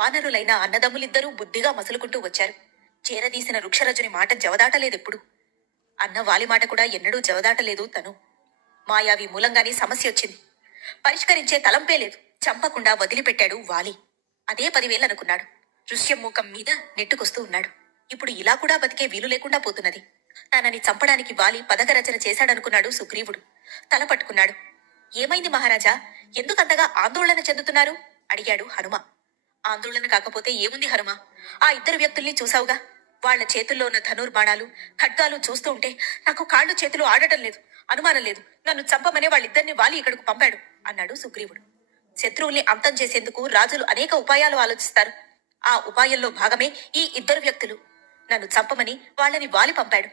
వానరులైన అన్నదమ్ములిద్దరూ బుద్ధిగా మసులుకుంటూ వచ్చారు. చేరదీసిన వృక్షరజుని మాట జవదాటలేదెప్పుడు. అన్న వాలి మాట కూడా ఎన్నడూ జవదాటలేదు తను. మాయావి మూలంగానే సమస్య వచ్చింది. పరిష్కరించే తలంపే లేదు. చంపకుండా వదిలిపెట్టాడు వాలి. అదే 10,000 అనుకున్నాడు. ఋష్యమూకం మీద నెట్టుకొస్తూ ఉన్నాడు. ఇప్పుడు ఇలా కూడా బతికే వీలు లేకుండా పోతున్నది. తనని చంపడానికి వాలి పథకరచన చేశాడనుకున్నాడు సుగ్రీవుడు. తల పట్టుకున్నాడు. ఏమైంది మహారాజా? ఎందుకంతగా ఆందోళన చెందుతున్నారు? అడిగాడు హనుమ. ఆందోళన కాకపోతే ఏముంది హనుమ? ఆ ఇద్దరు వ్యక్తుల్ని చూసావుగా. వాళ్ల చేతుల్లో ఉన్న ధనుర్బాణాలు, ఖడ్గాలు చూస్తూ ఉంటే నాకు కాళ్ళు చేతులు ఆడటం లేదు. అనుమానం లేదు, నన్ను చంపమనే వాళ్ళిద్దరిని వాలి ఇక్కడకు పంపాడు అన్నాడు సుగ్రీవుడు. శత్రువుల్ని అంతం చేసేందుకు రాజులు అనేక ఉపాయాలు ఆలోచిస్తారు. ఆ ఉపాయంలో భాగమే ఈ ఇద్దరు వ్యక్తులు. నన్ను చంపమని వాళ్ళని వాలి పంపాడు.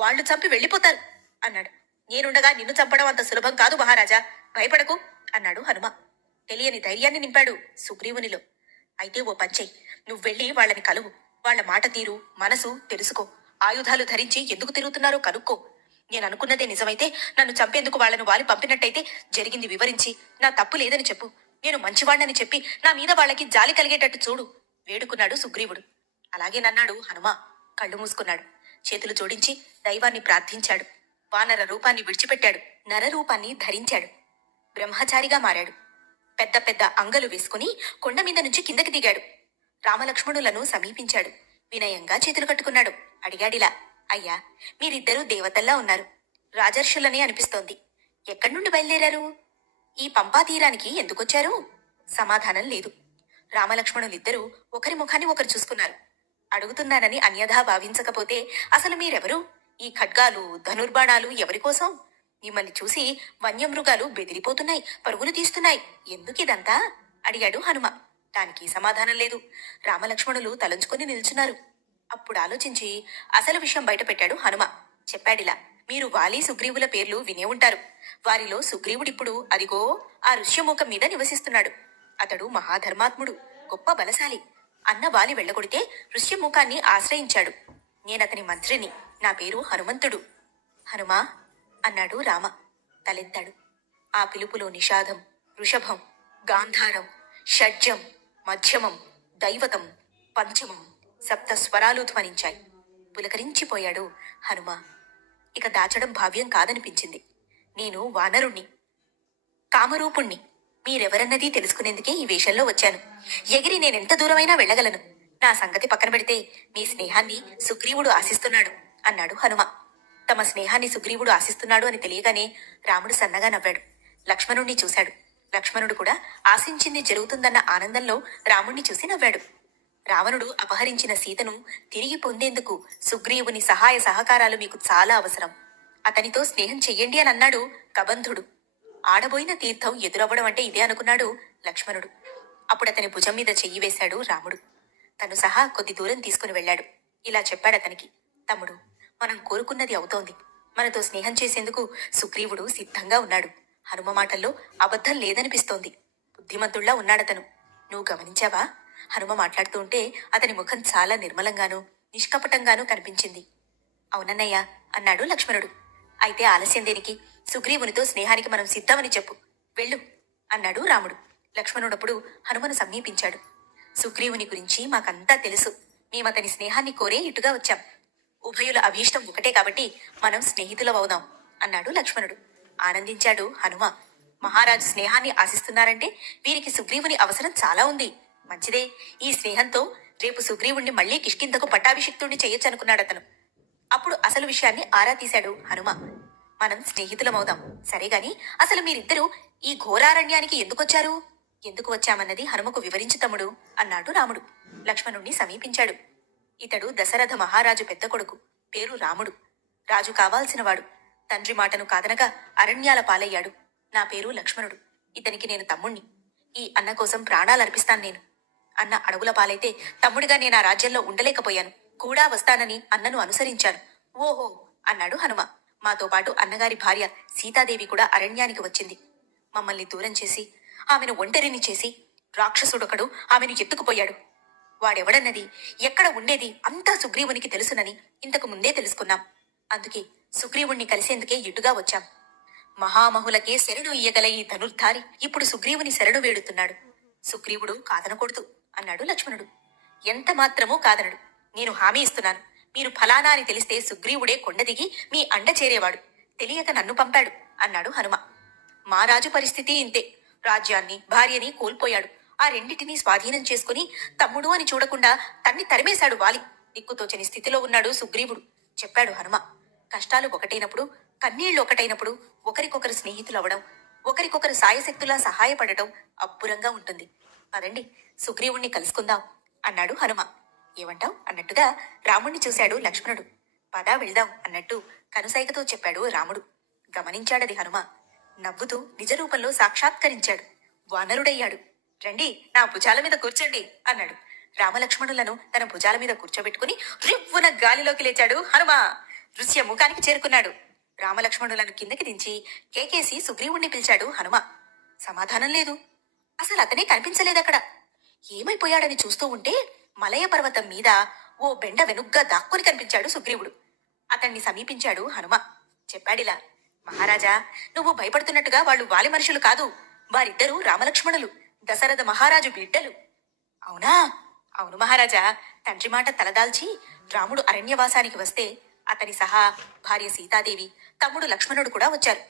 వాళ్లు చంపి వెళ్లిపోతారు అన్నాడు. నేనుండగా నిన్ను చంపడం అంత సులభం కాదు మహారాజా, భయపడకు అన్నాడు హనుమ. తెలియని ధైర్యాన్ని నింపాడు సుగ్రీవునిలో. అయితే ఓ పంచై, నువ్వెళ్ళి వాళ్ళని కలువు. వాళ్ల మాట తీరు, మనసు తెలుసుకో. ఆయుధాలు ధరించి ఎందుకు తిరుగుతున్నారో కనుక్కో. నేననుకున్నదే నిజమైతే, నన్ను చంపేందుకు వాళ్లను వాలి పంపినట్టయితే జరిగింది వివరించి నా తప్పు లేదని చెప్పు. నేను మంచివాణ్ణని చెప్పి నా మీద వాళ్ళకి జాలి కలిగేటట్టు చూడు వేడుకున్నాడు సుగ్రీవుడు. అలాగేనన్నాడు హనుమ. కళ్ళు మూసుకున్నాడు. చేతులు జోడించి దైవాన్ని ప్రార్థించాడు. వానర రూపాన్ని విడిచిపెట్టాడు. నర రూపాన్ని ధరించాడు. బ్రహ్మచారిగా మారాడు. పెద్ద పెద్ద అంగలు వేసుకుని కొండ మీద నుంచి కిందకి దిగాడు. రామలక్ష్మణులను సమీపించాడు. వినయంగా చేతులు కట్టుకున్నాడు. అడిగాడిలా, అయ్యా, మీరిద్దరూ దేవతల్లా ఉన్నారు. రాజర్షులనే అనిపిస్తోంది. ఎక్కడి నుండి బయలుదేరారు? ఈ పంపా తీరానికి ఎందుకొచ్చారు? సమాధానం లేదు. రామలక్ష్మణులిద్దరూ ఒకరి ముఖాన్ని ఒకరు చూసుకున్నారు. అడుగుతున్నానని అన్యథా భావించకపోతే అసలు మీరెవరు? ఈ ఖడ్గాలు, ధనుర్బాణాలు ఎవరికోసం? మిమ్మల్ని చూసి వన్యమృగాలు బెదిరిపోతున్నాయి, పరుగులు తీస్తున్నాయి. ఎందుకిదంతా అడిగాడు హనుమ. దానికి సమాధానం లేదు. రామలక్ష్మణులు తలంచుకుని నిల్చున్నారు. అప్పుడు ఆలోచించి అసలు విషయం బయటపెట్టాడు హనుమ. చెప్పాడిలా, మీరు వాలి సుగ్రీవుల పేర్లు వినే ఉంటారు. వారిలో సుగ్రీవుడిప్పుడు అదిగో ఆ ఋష్యమూకం మీద నివసిస్తున్నాడు. అతడు మహాధర్మాత్ముడు, గొప్ప బలశాలి. అన్న వాలి వెళ్ళగొడితే ఋష్యమూకాన్ని ఆశ్రయించాడు. నేనతని మంత్రిని. నా పేరు హనుమంతుడు. హనుమా అన్నాడు రామ. తలెత్తాడు. ఆ పిలుపులో నిషాదం, వృషభం, గాంధారం, షడ్జం, మధ్యమం, దైవతం, పంచమం, సప్త స్వరాలు ధ్వనించాయి. పులకరించిపోయాడు హనుమ. ఇక దాచడం భావ్యం కాదనిపించింది. నేను వానరుణ్ణి, కామరూపుణ్ణి. మీరెవరన్నది తెలుసుకునేందుకే ఈ వేషంలో వచ్చాను. ఎగిరి నేనెంత దూరమైనా వెళ్ళగలను. నా సంగతి పక్కన పెడితే మీ స్నేహాన్ని సుగ్రీవుడు ఆశిస్తున్నాడు అన్నాడు హనుమ. తమ స్నేహాన్ని సుగ్రీవుడు ఆశిస్తున్నాడు అని తెలియగానే రాముడు సన్నగా నవ్వాడు. లక్ష్మణుణ్ణి చూశాడు. లక్ష్మణుడు కూడా ఆశించింది జరుగుతుందన్న ఆనందంలో రాముణ్ణి చూసి నవ్వాడు. రావణుడు అపహరించిన సీతను తిరిగి పొందేందుకు సుగ్రీవుని సహాయ సహకారాలు మీకు చాలా అవసరం. అతనితో స్నేహం చెయ్యండి అని అన్నాడు కబంధుడు. ఆడబోయిన తీర్థం ఎదురవ్వడం అంటే ఇదే అనుకున్నాడు లక్ష్మణుడు. అప్పుడు అతని భుజం మీద చెయ్యి వేశాడు రాముడు. తను సహా కొద్ది దూరం తీసుకుని వెళ్ళాడు. ఇలా చెప్పాడతనికి, తమ్ముడు, మనం కోరుకున్నది అవుతోంది. మనతో స్నేహం చేసేందుకు సుగ్రీవుడు సిద్ధంగా ఉన్నాడు. హనుమ మాటల్లో అబద్ధం లేదనిపిస్తోంది. బుద్ధిమంతుళ్లా ఉన్నాడతను. నువ్వు గమనించావా? హనుమ మాట్లాడుతూ ఉంటే అతని ముఖం చాలా నిర్మలంగానూ నిష్కపటంగానూ కనిపించింది. అవునన్నయ్యా అన్నాడు లక్ష్మణుడు. అయితే ఆలస్యం దేనికి? సుగ్రీవునితో స్నేహానికి మనం సిద్ధమని చెప్పు. వెళ్ళు అన్నాడు రాముడు. లక్ష్మణుడప్పుడు హనుమను సమీపించాడు. సుగ్రీవుని గురించి మాకంతా తెలుసు. మేమతని స్నేహాన్ని కోరే ఇటుగా వచ్చాం. ఉభయుల అభీష్టం ఒకటే కాబట్టి మనం స్నేహితులం అవుదాం అన్నాడు లక్ష్మణుడు. ఆనందించాడు హనుమ. మహారాజు స్నేహాన్ని ఆశిస్తున్నారంటే వీరికి సుగ్రీవుని అవసరం చాలా ఉంది. మంచిదే. ఈ స్నేహంతో రేపు సుగ్రీవుణ్ణి మళ్లీ కిష్కింధకు పట్టాభిషిక్తుణ్ణి చెయ్యొచ్చనుకున్నాడతను. అప్పుడు అసలు విషయాన్ని ఆరా తీశాడు హనుమ. మనం స్నేహితులమవుదాం. సరేగాని అసలు మీరిద్దరూ ఈ ఘోరారణ్యానికి ఎందుకొచ్చారు? ఎందుకు వచ్చామన్నది హనుమకు వివరించు తమ్ముడు అన్నాడు రాముడు. లక్ష్మణుణ్ణి సమీపించాడు. ఇతడు దశరథ మహారాజు పెద్ద కొడుకు. పేరు రాముడు. రాజు కావాల్సినవాడు. తండ్రి మాటను కాదనగా అరణ్యాల పాలయ్యాడు. నా పేరు లక్ష్మణుడు. ఇతనికి నేను తమ్ముణ్ణి. ఈ అన్న కోసం ప్రాణాలర్పిస్తాను నేను. అన్న అడవుల పాలైతే తమ్ముడిగా నేను ఆ రాజ్యంలో ఉండలేకపోయాను. కూడా వస్తానని అన్నను అనుసరించాను. ఓహో అన్నాడు హనుమ. మాతో పాటు అన్నగారి భార్య సీతాదేవి కూడా అరణ్యానికి వచ్చింది. మమ్మల్ని దూరం చేసి, ఆమెను ఒంటరిని చేసి రాక్షసుడొకడు ఆమెను ఎత్తుకుపోయాడు. వాడెవడన్నది, ఎక్కడ ఉండేది అంతా సుగ్రీవునికి తెలుసునని ఇంతకు ముందే తెలుసుకున్నాం. అందుకే సుగ్రీవుణ్ణి కలిసేందుకే ఇటుగా వచ్చాం. మహామహులకే శరణు ఇయ్యగల ఈ ధనుర్ధారి ఇప్పుడు సుగ్రీవుని శరణు వేడుతున్నాడు. సుగ్రీవుడు కాదనకూడదు. అన్నాడు లక్ష్మణుడు. ఎంత మాత్రమూ కాదనడు. నేను హామీ ఇస్తున్నాను. మీరు ఫలానా అని తెలిస్తే సుగ్రీవుడే కొండ దిగి మీ అండ చేరేవాడు. తెలియక నన్ను పంపాడు అన్నాడు హనుమ. మా రాజు పరిస్థితి ఇంతే. రాజ్యాన్ని, భార్యని కోల్పోయాడు. ఆ రెండిటినీ స్వాధీనం చేసుకుని తమ్ముడు అని చూడకుండా తన్ని తరిమేశాడు వాలి. దిక్కుతోచని స్థితిలో ఉన్నాడు సుగ్రీవుడు చెప్పాడు హనుమ. కష్టాలు ఒకటైనప్పుడు, కన్నీళ్లు ఒకటైనప్పుడు ఒకరికొకరు స్నేహితులవ్వడం, ఒకరికొకరు సాయశక్తులా సహాయపడటం అబ్బురంగా ఉంటుంది. పదండి, సుగ్రీవుణ్ణి కలుసుకుందాం అన్నాడు హనుమ. ఏమంటావ్ అన్నట్టుగా రాముణ్ణి చూశాడు లక్ష్మణుడు. పదా వెళ్దాం అన్నట్టు కనుసైగతో చెప్పాడు రాముడు. గమనించాడది హనుమ. నవ్వుతూ నిజరూపంలో సాక్షాత్కరించాడు. వానరుడయ్యాడు. రండి, నా భుజాల మీద కూర్చోండి అన్నాడు. రామలక్ష్మణులను తన భుజాల మీద కూర్చోబెట్టుకుని రివ్వున గాలిలోకి లేచాడు హనుమ. దృశ్య ముఖానికి చేరుకున్నాడు. రామలక్ష్మణులను కిందకి దించి కేకేసి సుగ్రీవుణ్ణి పిలిచాడు హనుమ. సమాధానం లేదు. అసలు అతనే కనిపించలేదక్కడ. ఏమైపోయాడని చూస్తూ ఉంటే మలయ పర్వతం మీద ఓ బెండ వెనుగ్గా దాక్కుని కనిపించాడు సుగ్రీవుడు. అతన్ని సమీపించాడు హనుమ. చెప్పాడిలా. మహారాజా, నువ్వు భయపడుతున్నట్టుగా వాళ్ళు వాలి మనుషులు కాదు. వారిద్దరూ రామలక్ష్మణులు, దశరథ మహారాజు బిడ్డలు. అవునా? అవును మహారాజా. తండ్రి మాట తలదాల్చి రాముడు అరణ్యవాసానికి వస్తే అతని సహా భార్య సీతాదేవి, తమ్ముడు లక్ష్మణుడు కూడా వచ్చారు.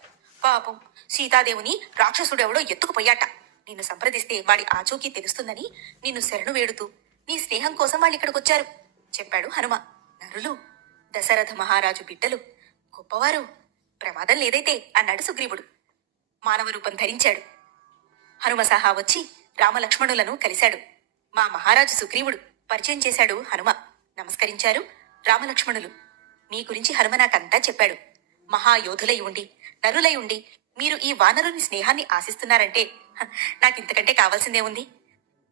పాపం, సీతాదేవుని రాక్షసుడెవడో ఎత్తుకుపోయాట. నిన్ను సంప్రదిస్తే వాడి ఆచూకీ తెలుస్తుందని నిన్ను శరణు వేడుతూ నీ స్నేహం కోసం వాళ్ళిక్కడికొచ్చారు చెప్పాడు హనుమ. నరులు, దశరథ మహారాజు బిడ్డలు, గొప్పవారు. ప్రమాదం లేదైతే అన్నాడు సుగ్రీవుడు. మానవ రూపం ధరించాడు. హనుమ సహా వచ్చి రామలక్ష్మణులను కలిశాడు. మా మహారాజు సుగ్రీవుడు పరిచయం చేశాడు హనుమ. నమస్కరించారు రామలక్ష్మణులు. మీ గురించి హనుమ నాకంతా చెప్పాడు. మహాయోధులై ఉండి, నరులై ఉండి మీరు ఈ వానరుని స్నేహాన్ని ఆశిస్తున్నారంటే నాకింతకంటే కావాల్సిందే ఉంది.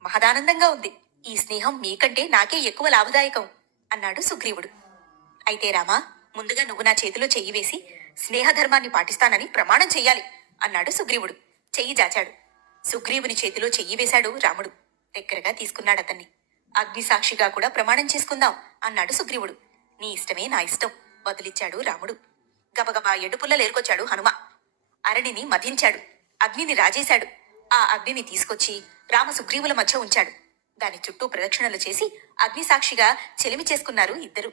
మహదానందంగా ఉంది. ఈ స్నేహం మీకంటే నాకే ఎక్కువ లాభదాయకం అన్నాడు సుగ్రీవుడు. అయితే రామా, ముందుగా నువ్వు నా చేతిలో చెయ్యి వేసి స్నేహధర్మాన్ని పాటిస్తానని ప్రమాణం చెయ్యాలి అన్నాడు సుగ్రీవుడు. చెయ్యి జాచాడు. సుగ్రీవుని చేతిలో చెయ్యి వేశాడు రాముడు. దగ్గరగా తీసుకున్నాడు అతన్ని. అగ్ని సాక్షిగా కూడా ప్రమాణం చేసుకుందాం అన్నాడు సుగ్రీవుడు. నీ ఇష్టమే నా ఇష్టం వదిలిచ్చాడు రాముడు. గబగబా ఎడుపుల్లలేరుకొచ్చాడు హనుమ. అరణిని మధించాడు. అగ్నిని రాజేశాడు. ఆ అగ్నిని తీసుకొచ్చి రామ సుగ్రీవుల మధ్య ఉంచాడు. దాని చుట్టూ ప్రదక్షిణలు చేసి అగ్ని సాక్షిగా చెలిమి చేసుకున్నారు ఇద్దరు.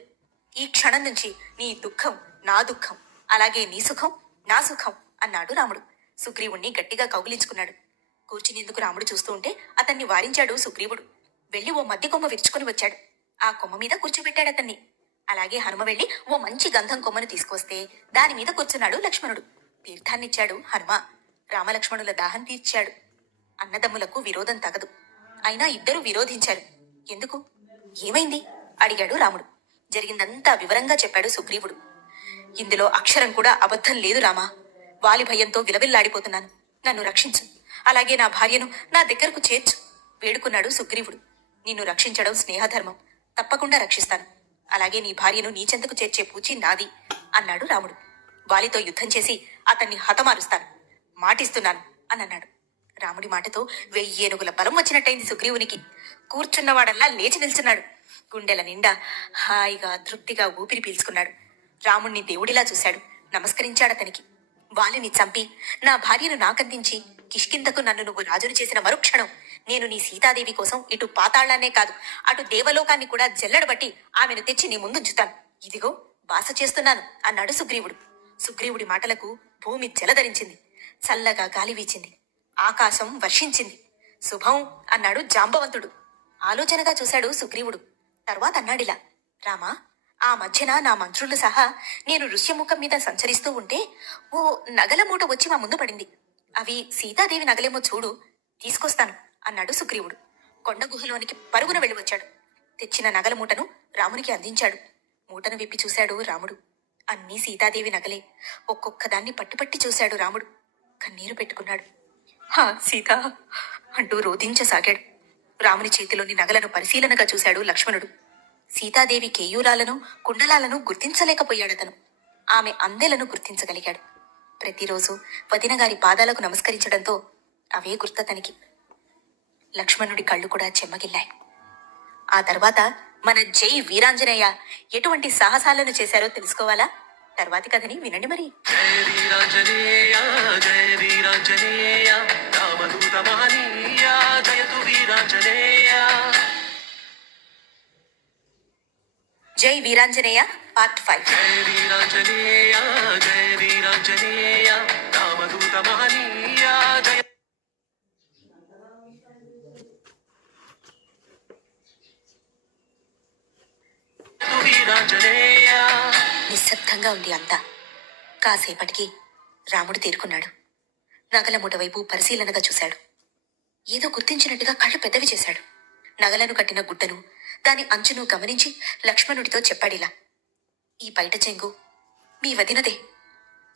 ఈ క్షణం నుంచి నీ దుఃఖం నా దుఃఖం, అలాగే నీ సుఖం నా సుఖం అన్నాడు రాముడు. సుగ్రీవుణ్ణి గట్టిగా కౌగిలించుకున్నాడు. కూర్చునేందుకు రాముడు చూస్తూ ఉంటే అతన్ని వారించాడు సుగ్రీవుడు. వెళ్లి ఓ మధ్య కొమ్మ విరుచుకుని వచ్చాడు. ఆ కొమ్మ మీద కూర్చోబెట్టాడు అతన్ని. అలాగే హనుమ వెళ్లి ఓ మంచి గంధం కొమ్మను తీసుకొస్తే దాని మీద కూర్చున్నాడు లక్ష్మణుడు. తీర్థాన్నిచ్చాడు హనుమ. రామలక్ష్మణుల దాహం తీర్చాడు. అన్నదమ్ములకు విరోధం తగదు. అయినా ఇద్దరూ విరోధించారు. ఎందుకు? ఏమైంది అడిగాడు రాముడు. జరిగిందంతా వివరంగా చెప్పాడు సుగ్రీవుడు. ఇందులో అక్షరం కూడా అబద్ధం లేదు రామా. వాలి భయంతో విలవిల్లాడిపోతున్నాను. నన్ను రక్షించు. అలాగే నా భార్యను నా దగ్గరకు చేర్చు వేడుకున్నాడు సుగ్రీవుడు. నిన్ను రక్షించడం స్నేహధర్మం. తప్పకుండా రక్షిస్తాను. అలాగే నీ భార్యను నీ చెంతకు చేర్చే పూచి నాది అన్నాడు రాముడు. వాలితో యుద్ధం చేసి అతన్ని హతమారుస్తాను, మాటిస్తున్నాను అని అన్నాడు. రాముడి మాటతో 1000 ఏనుగుల బలం వచ్చినట్టయింది సుగ్రీవునికి. కూర్చున్నవాడల్లా లేచి నిల్చున్నాడు. గుండెల నిండా హాయిగా తృప్తిగా ఊపిరి పీల్చుకున్నాడు. రాముణ్ణి దేవుడిలా చూశాడు. నమస్కరించాడతనికి. వాలిని చంపి నా భార్యను నాకందించి కిష్కిందకు నన్ను నువ్వు రాజును చేసిన మరుక్షణం నేను నీ సీతాదేవి కోసం ఇటు పాతాళాన్నే కాదు అటు దేవలోకాన్ని కూడా జల్లెడబట్టి ఆమెను తెచ్చి నీ ముందుంచుతాను. ఇదిగో బాస చేస్తున్నాను అన్నాడు సుగ్రీవుడు. సుగ్రీవుడి మాటలకు భూమి జలధరించింది. చల్లగా గాలి వీచింది. ఆకాశం వర్షించింది. శుభం అన్నాడు జాంబవంతుడు. ఆలోచనగా చూశాడు సుగ్రీవుడు. తర్వాత అన్నాడిలా. రామా, ఆ మధ్యన నా మంత్రులు సహా నేను ఋష్యముఖం మీద సంచరిస్తూ ఉంటే ఓ నగల మూట వచ్చి మా ముందు పడింది. అవి సీతాదేవి నగలేమో చూడు, తీసుకొస్తాను అన్నాడు సుగ్రీవుడు. కొండ గుహలోనికి పరుగున వెళ్ళి వచ్చాడు. తెచ్చిన నగల మూటను రామునికి అందించాడు. మూటను విప్పి చూశాడు రాముడు. అన్నీ సీతాదేవి నగలే. ఒక్కొక్కదాన్ని పట్టుపట్టి చూశాడు రాముడు. కన్నీరు పెట్టుకున్నాడు. హా సీత అంటూ రోధించసాగాడు. రాముని చేతిలోని నగలను పరిశీలనగా చూశాడు లక్ష్మణుడు. సీతాదేవి కేయూరాలను, కుండలాలను గుర్తించలేకపోయాడతను. ఆమె అందెలను గుర్తించగలిగాడు. ప్రతిరోజు వదినగారి పాదాలకు నమస్కరించడంతో అవే గుర్తతనికి. లక్ష్మణుడి కళ్ళు కూడా చెమ్మగిల్లాయి. ఆ తర్వాత మన జై వీరాంజనేయ ఎటువంటి సాహసాలను చేశారో తెలుసుకోవాలా? తర్వాతి కథని వినండి మరి. జయ వీరాంజనేయ, జయ వీరాంజనేయ. రామదూత మహనీయ జయతు వీరాంజనేయ. జై వీరాంజనేయ పార్ట్ 5. జై వీరాంజనేయ జై వీరాంజనేయ రామదూత మహనీయ జయ వీరాంజనేయ. నిశ్శబ్దంగా ఉంది అంతా. కాసేపటికి రాముడు తేరుకున్నాడు. నగల మూట వైపు పరిశీలనగా చూశాడు. ఏదో గుర్తించినట్టుగా కళ్ళు పెద్దవి చేశాడు. నగలను కట్టిన గుడ్డను, దాని అంచును గమనించి లక్ష్మణుడితో చెప్పాడిలా, ఈ బయట చెంగు మీ వదినదే.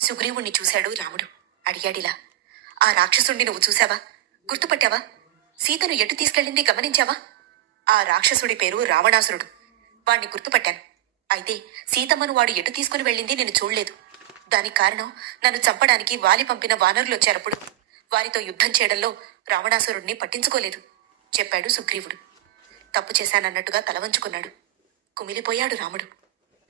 సుగ్రీవుణ్ణి చూశాడు రాముడు. అడిగాడిలా, ఆ రాక్షసుణ్ణి నువ్వు చూశావా? గుర్తుపట్టావా? సీతను ఎటు తీసుకెళ్ళింది గమనించావా? ఆ రాక్షసుడి పేరు రావణాసురుడు. వాణ్ణి గుర్తుపట్టాను. అయితే సీతమ్మను వాడు ఎటు తీసుకుని వెళ్ళింది నేను చూడలేదు. దానికి కారణం నన్ను చంపడానికి వాలి పంపిన వానరులు వచ్చారప్పుడు. వారితో యుద్ధం చేయడంలో రావణాసురుడిని పట్టించుకోలేదు చెప్పాడు సుగ్రీవుడు. తప్పు చేశానన్నట్టుగా తలవంచుకున్నాడు. కుమిలిపోయాడు రాముడు.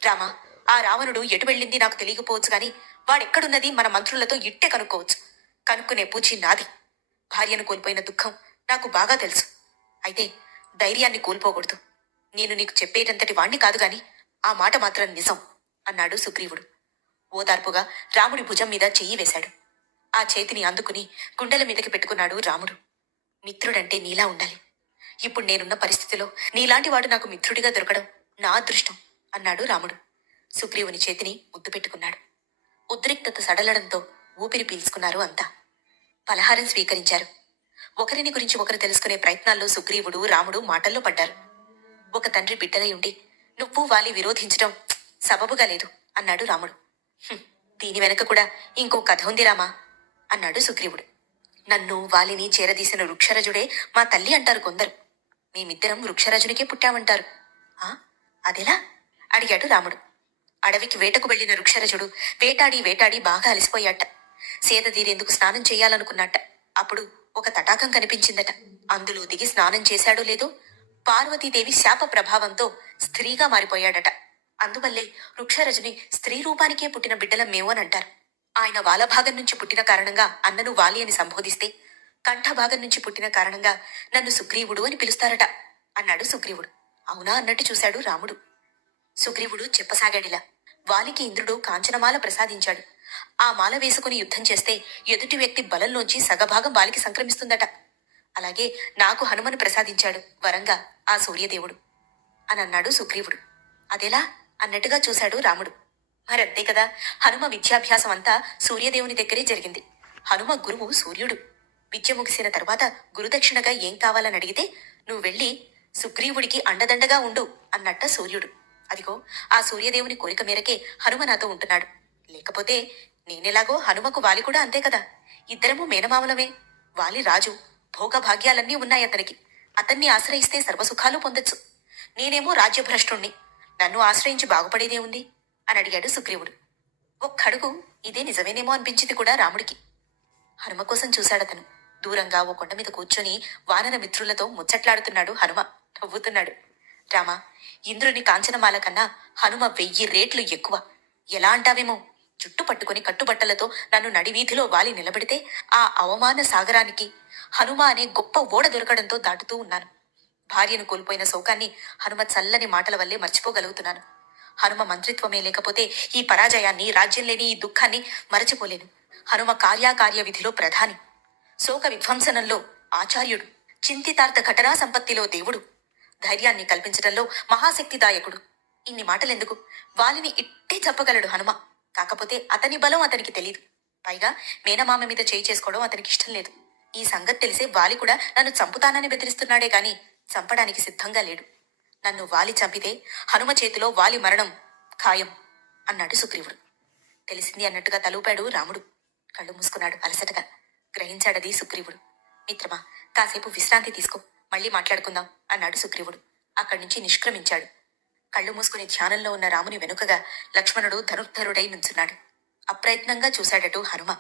రామా, ఆ రావణుడు ఎటు వెళ్ళింది నాకు తెలియకపోవచ్చు గాని వాడెక్కడున్నది మన మంత్రులతో ఇట్టే కనుక్కోవచ్చు. కనుక్కునే పూచి నాది. భార్యను కోల్పోయిన దుఃఖం నాకు బాగా తెలుసు. అయితే ధైర్యాన్ని కోల్పోకూడదు. నేను నీకు చెప్పేటంతటి వాణ్ణి కాదు గాని ఆ మాట మాత్రం నిజం అన్నాడు సుగ్రీవుడు. ఓదార్పుగా రాముడి భుజం మీద చెయ్యి వేశాడు. ఆ చేతిని అందుకుని గుండెల మీదకి పెట్టుకున్నాడు రాముడు. మిత్రుడంటే నీలా ఉండాలి. ఇప్పుడు నేనున్న పరిస్థితిలో నీలాంటి వాడు నాకు మిత్రుడిగా దొరకడం నా అదృష్టం అన్నాడు రాముడు. సుగ్రీవుని చేతిని ముద్దు పెట్టుకున్నాడు. ఉద్రిక్తత సడలడంతో ఊపిరి పీల్చుకున్నారు అంతా. పలహారం స్వీకరించారు. ఒకరిని గురించి ఒకరు తెలుసుకునే ప్రయత్నాల్లో సుగ్రీవుడు రాముడు మాటల్లో పడ్డారు. ఒక తండ్రి బిడ్డలై ఉండి నువ్వు వాలి విరోధించడం సబబుగా లేదు అన్నాడు రాముడు. దీని వెనక కూడా ఇంకో కథ ఉంది రామా అన్నాడు సుగ్రీవుడు. నన్ను వాలిని చేరదీసిన వృక్షరజుడే మా తల్లి అంటారు కొందరు. మేమిద్దరం వృక్షరజునికే పుట్టామంటారు. ఆ అదెలా అడిగాడు రాముడు. అడవికి వేటకు వెళ్లిన వృక్షరజుడు వేటాడి వేటాడి బాగా అలసిపోయాట. సేద తీరేందుకు స్నానం చేయాలనుకున్నట్ట. అప్పుడు ఒక తటాకం కనిపించిందట. అందులో దిగి స్నానం చేశాడో లేదో పార్వతీదేవి శాప ప్రభావంతో స్త్రీగా మారిపోయాడట. అందువల్లే వృక్షరజుని స్త్రీ రూపానికే పుట్టిన బిడ్డలం మేము అని అంటారు. ఆయన వాలభాగం నుంచి పుట్టిన కారణంగా అన్నను వాలి అని సంబోధిస్తే, కంఠభాగం నుంచి పుట్టిన కారణంగా నన్ను సుగ్రీవుడు అని పిలుస్తారట అన్నాడు సుగ్రీవుడు. అవునా అన్నట్టు చూశాడు రాముడు. సుగ్రీవుడు చెప్పసాగాడిలా, వాలికి ఇంద్రుడు కాంచనమాల ప్రసాదించాడు. ఆ మాల వేసుకుని యుద్ధం చేస్తే ఎదుటి వ్యక్తి బలంలోంచి సగభాగం వాలికి సంక్రమిస్తుందట. అలాగే నాకు హనుమను ప్రసాదించాడు వరంగా ఆ సూర్యదేవుడు అని అన్నాడు సుగ్రీవుడు. అదెలా అన్నట్టుగా చూశాడు రాముడు. మరంతే కదా, హనుమ విద్యాభ్యాసం అంతా సూర్యదేవుని దగ్గరే జరిగింది. హనుమ గురువు సూర్యుడు. విద్య ముగిసిన తర్వాత గురుదక్షిణగా ఏం కావాలని అడిగితే నువ్వు వెళ్ళి సుగ్రీవుడికి అండదండగా ఉండు అన్నట్ట సూర్యుడు. అదిగో ఆ సూర్యదేవుని కోరిక మేరకే హనుమ నాతో ఉంటున్నాడు. లేకపోతే నేనెలాగో హనుమకు వాలి కూడా అంతే కదా. ఇద్దరము మేనమామలమే. వాలి రాజు, భోగభాగ్యాలన్నీ ఉన్నాయి అతనికి. అతన్ని ఆశ్రయిస్తే సర్వసుఖాలు పొందొచ్చు. నేనేమో రాజ్యభ్రష్టుణ్ణి. నన్ను ఆశ్రయించి బాగుపడేదే ఉంది అని అడిగాడు సుగ్రీవుడు. ఒక్కడుగు ఇదే నిజమేనేమో అనిపించింది కూడా రాముడికి. హనుమ కోసం చూశాడతను. దూరంగా ఓ కొండ మీద కూర్చొని వానర మిత్రులతో ముచ్చట్లాడుతున్నాడు హనుమ. నవ్వుతున్నాడు. రామా, ఇంద్రుని కాంచనమాల కన్నా హనుమ 1000 రేట్లు ఎక్కువ. ఎలా అంటావేమో. జుట్టు పట్టుకుని కట్టుబట్టలతో నన్ను నడివీధిలో వాలి నిలబెడితే ఆ అవమాన సాగరానికి హనుమ అనే గొప్ప ఓడ దొరకడంతో దాటుతూ ఉన్నాను. భార్యను కోల్పోయిన శోకాన్ని హనుమ చల్లని మాటల వల్లే మర్చిపోగలుగుతున్నాను. హనుమ మంత్రిత్వమే లేకపోతే ఈ పరాజయాన్ని, రాజ్యం లేని ఈ దుఃఖాన్ని మరచిపోలేను. హనుమ కార్యాకార్య విధిలో ప్రధాని, శోక విధ్వంసనంలో ఆచార్యుడు, చింతితార్థ ఘటనా సంపత్తిలో దేవుడు, ధైర్యాన్ని కల్పించడంలో మహాశక్తిదాయకుడు. ఇన్ని మాటలెందుకు, వాలిని ఇట్టే చెప్పగలడు హనుమ. కాకపోతే అతని బలం అతనికి తెలీదు. పైగా మేనమామ మీద చేయి చేసుకోవడం అతనికి ఇష్టం లేదు. ఈ సంగతి తెలిసే వాలి కూడా నన్ను చంపుతానని బెదిరిస్తున్నాడే గాని చంపడానికి సిద్ధంగా లేడు. నన్ను వాలి చంపితే హనుమ చేతిలో వాలి మరణం ఖాయం అన్నాడు సుగ్రీవుడు. తెలిసింది అన్నట్టుగా తలూపాడు రాముడు. కళ్ళు మూసుకున్నాడు అలసటగా. గ్రహించాడది సుగ్రీవుడు. మిత్రమా, కాసేపు విశ్రాంతి తీసుకో, మళ్ళీ మాట్లాడుకుందాం అన్నాడు సుగ్రీవుడు. అక్కడి నుంచి నిష్క్రమించాడు. కళ్ళు మూసుకుని ధ్యానంలో ఉన్న రాముని వెనుకగా లక్ష్మణుడు ధనుర్ధరుడై నుంచున్నాడు. అప్రయత్నంగా చూశాడటు హనుమ.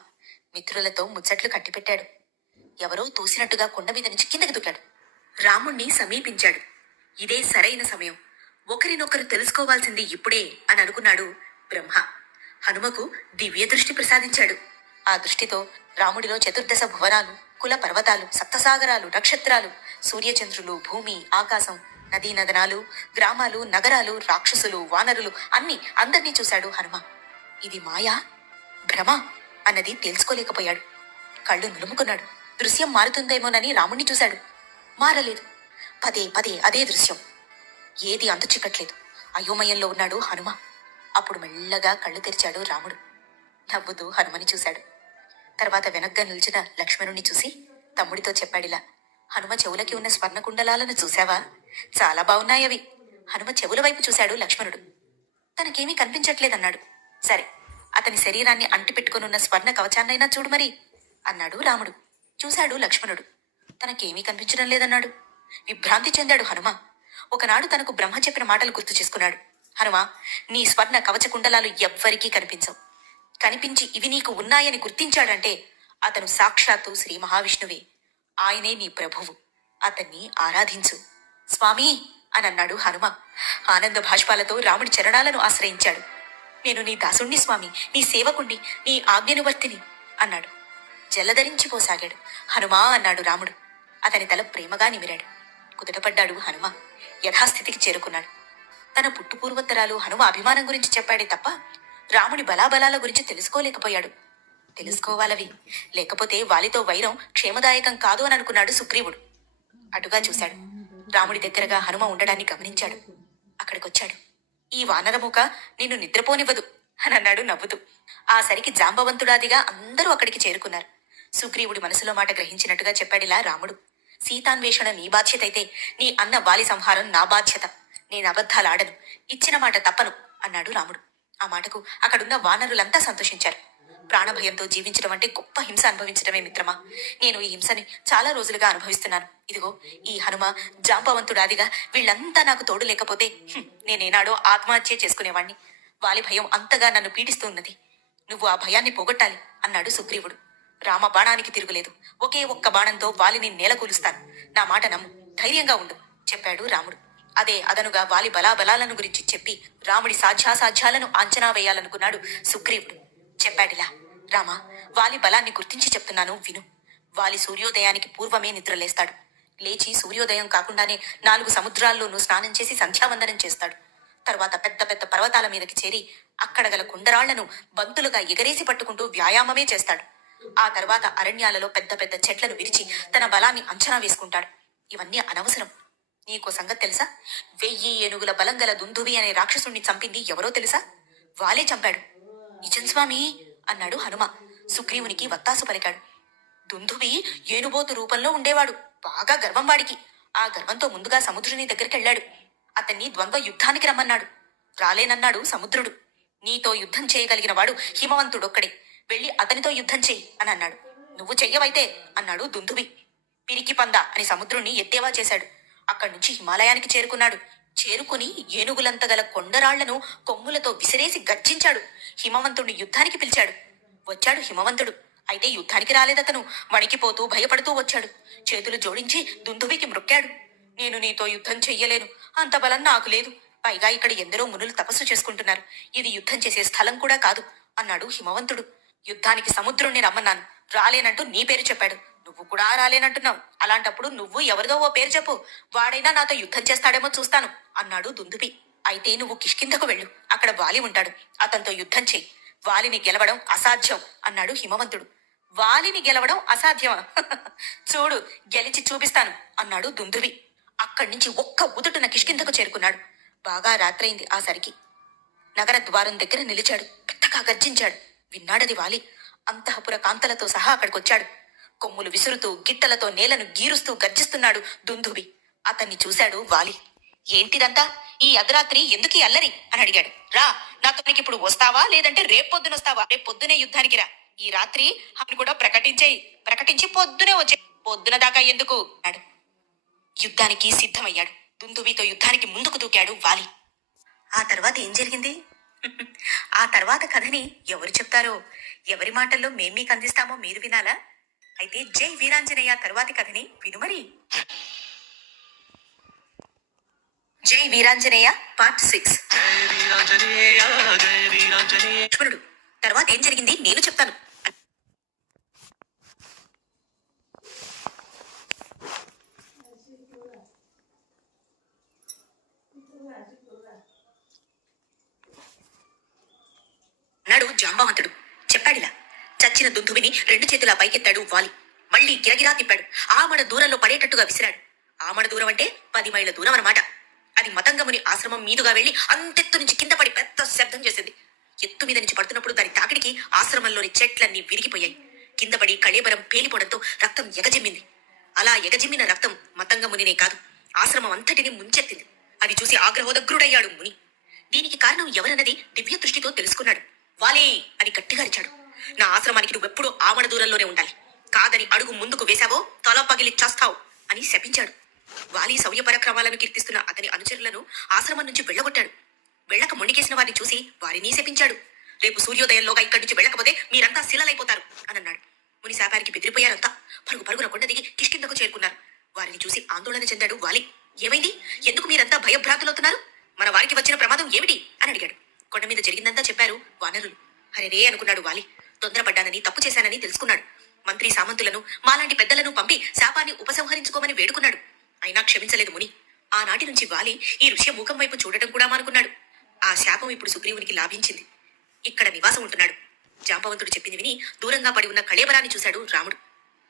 మిత్రులతో ముచ్చట్లు కట్టిపెట్టాడు. ఎవరో తోసినట్టుగా కొండ మీద నుంచి కిందకి దుక్కాడు. రాముణ్ణి సమీపించాడు. ఇదే సరైన సమయం, ఒకరినొకరు తెలుసుకోవాల్సింది ఇప్పుడే అని అనుకున్నాడు బ్రహ్మ. హనుమకు దివ్య దృష్టి ప్రసాదించాడు. ఆ దృష్టితో రాముడిలో చతుర్దశ భువనాలు, కుల పర్వతాలు, సప్తసాగరాలు, నక్షత్రాలు, సూర్యచంద్రులు, భూమి, ఆకాశం, నదీ నదనాలు, గ్రామాలు, నగరాలు, రాక్షసులు, వానరులు అందర్నీ చూశాడు హనుమ. ఇది మాయా, భ్రమ అన్నది తెలుసుకోలేకపోయాడు. కళ్ళు నులుముకున్నాడు. దృశ్యం మారుతుందేమోనని రాముణ్ణి చూశాడు. మారలేదు. పదే పదే అదే దృశ్యం. ఏది అంతు చిక్కట్లేదు. అయోమయంలో ఉన్నాడు హనుమ. అప్పుడు మెల్లగా కళ్ళు తెరిచాడు రాముడు. నవ్వుతూ హనుమని చూశాడు. తర్వాత వెనగ్గా నిల్చిన లక్ష్మణుణ్ణి చూసి తమ్ముడితో చెప్పాడిలా, హనుమ చెవులకి ఉన్న స్వర్ణకుండలాలను చూశావా? చాలా బాగున్నాయవి. హనుమ చెవుల వైపు చూశాడు లక్ష్మణుడు. తనకేమీ కనిపించట్లేదన్నాడు. సరే, అతని శరీరాన్ని అంటిపెట్టుకునున్న స్వర్ణ కవచాన్నైనా చూడు మరి అన్నాడు రాముడు. చూశాడు లక్ష్మణుడు. తనకేమీ కనిపించడం లేదన్నాడు. విభ్రాంతి చెందాడు హనుమ. ఒకనాడు తనకు బ్రహ్మ చెప్పిన మాటలు గుర్తు చేసుకున్నాడు. హనుమ, నీ స్వర్ణ కవచ కుండలాలు ఎవ్వరికీ కనిపించవు. కనిపించి ఇవి నీకు ఉన్నాయని గుర్తించాడంటే అతను సాక్షాత్తు శ్రీ మహావిష్ణువే. ఆయనే నీ ప్రభువు. అతన్ని ఆరాధించు స్వామి అనన్నాడు హనుమ. ఆనంద భాష్పాలతో రాముడి చరణాలను ఆశ్రయించాడు. నేను నీ దాసుణ్ణి స్వామి, నీ సేవకుణ్ణి, నీ ఆజ్ఞనువర్తిని అన్నాడు. జలధరించిపోసాగాడు. హనుమా అన్నాడు రాముడు. అతని తల ప్రేమగా నిమిరాడు. కుదుటపడ్డాడు హనుమ. యథాస్థితికి చేరుకున్నాడు. తన పుట్టుపూర్వోత్తరాలు హనుమ అభిమానం గురించి చెప్పాడే తప్ప రాముడి బలాబలాల గురించి తెలుసుకోలేకపోయాడు. తెలుసుకోవాలవి, లేకపోతే వాలితో వైరం క్షేమదాయకం కాదు అని అనుకున్నాడు సుగ్రీవుడు. అటుగా చూశాడు. రాముడి దగ్గరగా హనుమ ఉండడాన్ని గమనించాడు. అక్కడికొచ్చాడు. ఈ వానరముక నిన్ను నిద్రపోనివ్వదు అని అన్నాడు నవ్వుతూ. ఆ సరికి జాంబవంతుడాదిగా అందరూ అక్కడికి చేరుకున్నారు. సుగ్రీవుడి మనసులో మాట గ్రహించినట్టుగా చెప్పాడిలా రాముడు. సీతాన్వేషణ నీ బాధ్యత అయితే నీ అన్న వాలి సంహారం నా బాధ్యత. నేను అబద్ధాలాడను, ఇచ్చిన మాట తప్పను అన్నాడు రాముడు. ఆ మాటకు అక్కడున్న వానరులంతా సంతోషించారు. ప్రాణభయంతో జీవించడం అంటే గొప్ప హింస అనుభవించడమే మిత్రమా. నేను ఈ హింసని చాలా రోజులుగా అనుభవిస్తున్నాను. ఇదిగో ఈ హనుమ, జాంబవంతుడాదిగా వీళ్ళంతా నాకు తోడు లేకపోతే నేనేనాడో ఆత్మహత్య చేసుకునేవాణ్ణి. వాలి భయం అంతగా నన్ను పీడిస్తూ ఉన్నది. నువ్వు ఆ భయాన్ని పోగొట్టాలి అన్నాడు సుగ్రీవుడు. రామ బాణానికి తిరుగులేదు. ఒకే ఒక్క బాణంతో వాలిని నేలకూలుస్తాను. నా మాట నమ్ము, ధైర్యంగా ఉండు చెప్పాడు రాముడు. అదే అదనుగా వాలి బలాబలాలను గురించి చెప్పి రాముడి సాధ్యాసాధ్యాలను అంచనా వేయాలనుకున్నాడు సుగ్రీవుడు. చెప్పాడిలా, రామ, వాలి బలాన్ని గుర్తించి చెప్తున్నాను విను. వాలి సూర్యోదయానికి పూర్వమే నిద్రలేస్తాడు. లేచి సూర్యోదయం కాకుండానే 4 సముద్రాల్లోనూ స్నానం చేసి సంధ్యావందనం చేస్తాడు. తర్వాత పెద్ద పెద్ద పర్వతాల మీదకి చేరి అక్కడ గల కుండరాళ్లను బంతులుగా ఎగరేసి పట్టుకుంటూ వ్యాయామమే చేస్తాడు. ఆ తర్వాత అరణ్యాలలో పెద్ద పెద్ద చెట్లను విరిచి తన బలాన్ని అంచనా వేసుకుంటాడు. ఇవన్నీ అనవసరం. నీకో సంగతి తెలుసా? 1000 ఏనుగుల బలం గల దుందువి అనే రాక్షసుణ్ణి చంపింది ఎవరో తెలుసా? వాలే చంపాడు. నిజం స్వామి అన్నాడు హనుమ. సుగ్రీవునికి వత్తాసు పలికాడు. దుందువి ఏనుబోతు రూపంలో ఉండేవాడు. బాగా గర్వం వాడికి. ఆ గర్వంతో ముందుగా సముద్రుని దగ్గరికెళ్లాడు. అతన్ని ద్వంద్వ యుద్ధానికి రమ్మన్నాడు. రాలేనన్నాడు సముద్రుడు. నీతో యుద్ధం చేయగలిగిన వాడు హిమవంతుడొక్కడే. వెళ్ళి అతనితో యుద్ధం చెయ్యి అని అన్నాడు. నువ్వు చెయ్యవైతే అన్నాడు దుందువి. పిరికి పంద అని సముద్రుణ్ణి ఎద్దేవా చేశాడు. అక్కడి నుంచి హిమాలయానికి చేరుకున్నాడు. చేరుకుని ఏనుగులంత గల కొండరాళ్లను కొమ్ములతో విసిరేసి గర్జించాడు. హిమవంతుడిని యుద్ధానికి పిలిచాడు. వచ్చాడు హిమవంతుడు. అయితే యుద్ధానికి రాలేదతను. వణికిపోతూ భయపడుతూ వచ్చాడు. చేతులు జోడించి దుందువికి మ్రొక్కాడు. నేను నీతో యుద్ధం చెయ్యలేను. అంత బలం నాకు లేదు. పైగా ఇక్కడ ఎందరో మునులు తపస్సు చేసుకుంటున్నారు. ఇది యుద్ధం చేసే స్థలం కూడా కాదు అన్నాడు హిమవంతుడు. యుద్ధానికి సముద్రుణ్ణి రమ్మన్నాను. రాలేనంటూ నీ పేరు చెప్పాడు. నువ్వు కూడా రాలేనంటున్నావు. అలాంటప్పుడు నువ్వు ఎవరిదో ఓ పేరు చెప్పు. వాడైనా నాతో యుద్ధం చేస్తాడేమో చూస్తాను అన్నాడు దుందుబి. అయితే నువ్వు కిష్కింధకు వెళ్ళు. అక్కడ వాలి ఉంటాడు. అతనితో యుద్ధం చెయ్యి. వాలిని గెలవడం అసాధ్యం అన్నాడు హిమవంతుడు. వాలిని గెలవడం అసాధ్యమా? చూడు, గెలిచి చూపిస్తాను అన్నాడు దుందువి. అక్కడి నుంచి ఒక్క ఉదుటున కిష్కింధకు చేరుకున్నాడు. బాగా రాత్రైంది ఆ సరికి. నగర ద్వారం దగ్గర నిలిచాడు. పెద్దగా గర్జించాడు. విన్నాడది వాలి. అంతఃపుర కాంతలతో సహా అక్కడికొచ్చాడు. కొమ్ములు విసురుతూ గిట్టలతో నేలను గీరుస్తూ గర్జిస్తున్నాడు దుందుబి. అతన్ని చూశాడు వాలి. ఏంటిదంతా? ఈ అర్ధరాత్రి ఎందుకీ అల్లరి అని అడిగాడు. రా, నాతోనికిప్పుడు వస్తావా లేదంటే రేపొద్దునొస్తావా? రేపొద్దునే యుద్ధానికి రా. ఈ రాత్రి అని కూడా ప్రకటించి పొద్దునే వచ్చే. పొద్దున దాకా ఎందుకు అన్నాడు. యుద్ధానికి సిద్ధమయ్యాడు. దుందుబితో యుద్ధానికి ముందుకు దూకాడు వాలి. ఆ తర్వాత ఏం జరిగింది? ఆ తర్వాత కథని ఎవరు చెప్తారో, ఎవరి మాటల్లో మేం మీకు అందిస్తామో మీరు వినాలా? అయితే జై వీరాంజనేయ తరువాతి కథని వినుమరి. జై వీరాంజనేయ పార్ట్ 6. లక్ష్మణుడు, తర్వాత ఏం జరిగింది నేను చెప్తాను. కాల్చిన దుందుబిని 2 చేతులా పైకెత్తాడు వాలి. మళ్ళీ గిరగిరా తిప్పాడు. ఆమడ దూరంలో పడేటట్టుగా విసిరాడు. ఆమడ దూరం అంటే 10 మైళ్ళ దూరం అన్నమాట. అది మతంగముని ఆశ్రమం మీదుగా వెళ్లి అంతెత్తు నుంచి కింద పడి పెద్ద శబ్దం చేసింది. ఎత్తు మీద నుంచి పడుతున్నప్పుడు దాని తాకిడికి ఆశ్రమంలోని చెట్లన్నీ విరిగిపోయాయి. కింద పడి కళేబరం పేలిపోవడంతో రక్తం ఎగజిమ్మింది. అలా ఎగజిమ్మిన రక్తం మతంగమునినే కాదు, ఆశ్రమం అంతటిని ముంచెత్తింది. అది చూసి ఆగ్రహోదగ్రుడయ్యాడు ముని. దీనికి కారణం ఎవరన్నది దివ్య దృష్టితో తెలుసుకున్నాడు. వాలే అని గట్టిగా అరిచాడు. నా ఆశ్రమానికి నువ్వెప్పుడూ ఆమడ దూరంలోనే ఉండాలి. కాదని అడుగు ముందుకు వేశావో తల పగిలి చస్తావు అని శపించాడు. వాలి శౌర్య పరాక్రమాలను కీర్తిస్తున్న అతని అనుచరులను ఆశ్రమం నుంచి వెళ్లగొట్టాడు. వెళ్లక మొండికేసిన వారిని చూసి వారిని శపించాడు. రేపు సూర్యోదయంలోగా ఇక్కడి నుంచి వెళ్లకపోతే మీరంతా శిలలైపోతారు అని అన్నాడు. ముని శాపానికి బెదిరిపోయారంతా. పరుగు పరుగున కొండ దిగి కిష్కిందకు చేరుకున్నారు. వారిని చూసి ఆందోళన చెందాడు వాలి. ఏమైంది? ఎందుకు మీరంతా భయభ్రాంతులవుతున్నారు? మన వారికి వచ్చిన ప్రమాదం ఏమిటి అని అడిగాడు. కొండ మీద జరిగిందంతా చెప్పారు వానరులు. హరే అనుకున్నాడు వాలి. తొందరపడ్డానని, తప్పు చేశానని తెలుసుకున్నాడు. మంత్రి సామంతులను, మాలాంటి పెద్దలను పంపి శాపాన్ని ఉపసంహరించుకోమని వేడుకున్నాడు. అయినా క్షమించలేదు ముని. ఆనాటి నుంచి వాలి ఈ ఋష్య మూకం వైపు చూడటం కూడా మానుకున్నాడు. ఆ శాపం ఇప్పుడు సుగ్రీవునికి లాభించింది. ఇక్కడ నివాసం ఉంటున్నాడు. జాంబవంతుడు చెప్పింది విని దూరంగా పడి ఉన్న కళేబరాన్ని చూశాడు రాముడు.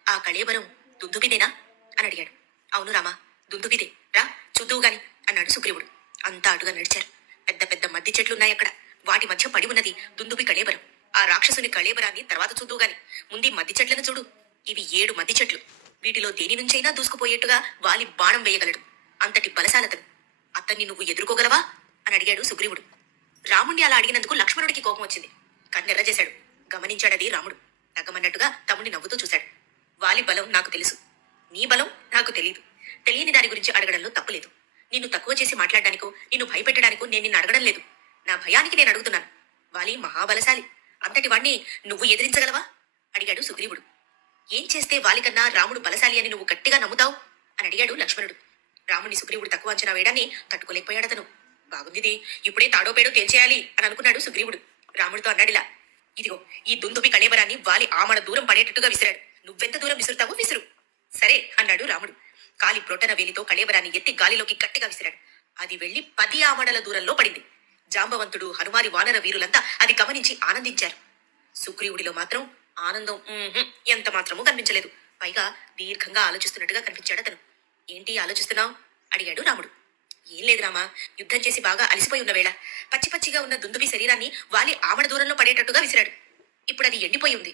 ఆ కళేబరం దుందుబిదేనా అని అడిగాడు. అవును రామా, దుందుబిదే, రా చూద్దువు గాని అన్నాడు సుగ్రీవుడు. అంతా అటుగా నడిచారు. పెద్ద పెద్ద మద్ది చెట్లున్నాయి అక్కడ. వాటి మధ్య పడి ఉన్నది దుందుబి కళేబరం. ఆ రాక్షసుని కళేబరాన్ని తర్వాత చూద్దువు గాని ముందు మద్ది చెట్లను చూడు. ఇవి 7 మద్ది చెట్లు. వీటిలో దేని నుంచైనా దూసుకుపోయేట్టుగా వాలి బాణం వేయగలడు. అంతటి బలశాలతను. అతన్ని నువ్వు ఎదుర్కోగలవా అని అడిగాడు సుగ్రీవుడు. రాముణ్ణి అలా అడిగినందుకు లక్ష్మణుడికి కోపం వచ్చింది. కన్నెర్ర చేశాడు. గమనించాడది రాముడు. తగ్గమన్నట్టుగా తమ్ముని నవ్వుతూ చూశాడు. వాలి బలం నాకు తెలుసు, నీ బలం నాకు తెలియదు. తెలియని దాని గురించి అడగడంలో తప్పులేదు. నిన్ను తక్కువ చేసి మాట్లాడడానికో, నిన్ను భయపెట్టడానికో నేను నిన్ను అడగడం లేదు. నా భయానికి నేను అడుగుతున్నాను. వాలి మహాబలశాలి. అంతటి వాణ్ణి నువ్వు ఎదిరించగలవా అడిగాడు సుగ్రీవుడు. ఏం చేస్తే వాలికన్నా రాముడు బలశాలి అని నువ్వు గట్టిగా నమ్ముతావు అని అడిగాడు లక్ష్మణుడు. రాముని సుగ్రీవుడు తక్కువ అంచనా వేయడాన్ని తట్టుకోలేకపోయాడతను. బాగుందిది, ఇప్పుడే తాడో పేడో తేల్చేయాలి అని అనుకున్నాడు సుగ్రీవుడు. రాముడితో అన్నాడిలా, ఇదిగో ఈ దుందుబి కళేబరాన్ని వాలి ఆమడ దూరం పడేటట్టుగా విసిరాడు. నువ్వెంత దూరం విసురుతావో విసురు. సరే అన్నాడు రాముడు. కాలి బ్రొటన వేలితో కళేబరాన్ని ఎత్తి గాలిలోకి గట్టిగా విసిరాడు. అది వెళ్లి 10 ఆమడల దూరంలో పడింది. జాంబవంతుడు, హనుమారి వానర వీరులంతా అది గమనించి ఆనందించారు. సుగ్రీవుడిలో మాత్రం ఆనందం ఎంత మాత్రమూ కనిపించలేదు. పైగా దీర్ఘంగా ఆలోచిస్తున్నట్టుగా కనిపించాడు అతను. ఏంటి ఆలోచిస్తున్నావు అడిగాడు రాముడు. ఏం లేదు రామా, యుద్ధం చేసి బాగా అలసిపోయి ఉన్న వేళ పచ్చి పచ్చిగా ఉన్న దుందుబి శరీరాన్ని వాలి ఆమడ దూరంలో పడేటట్టుగా విసిరాడు. ఇప్పుడు అది ఎండిపోయి ఉంది.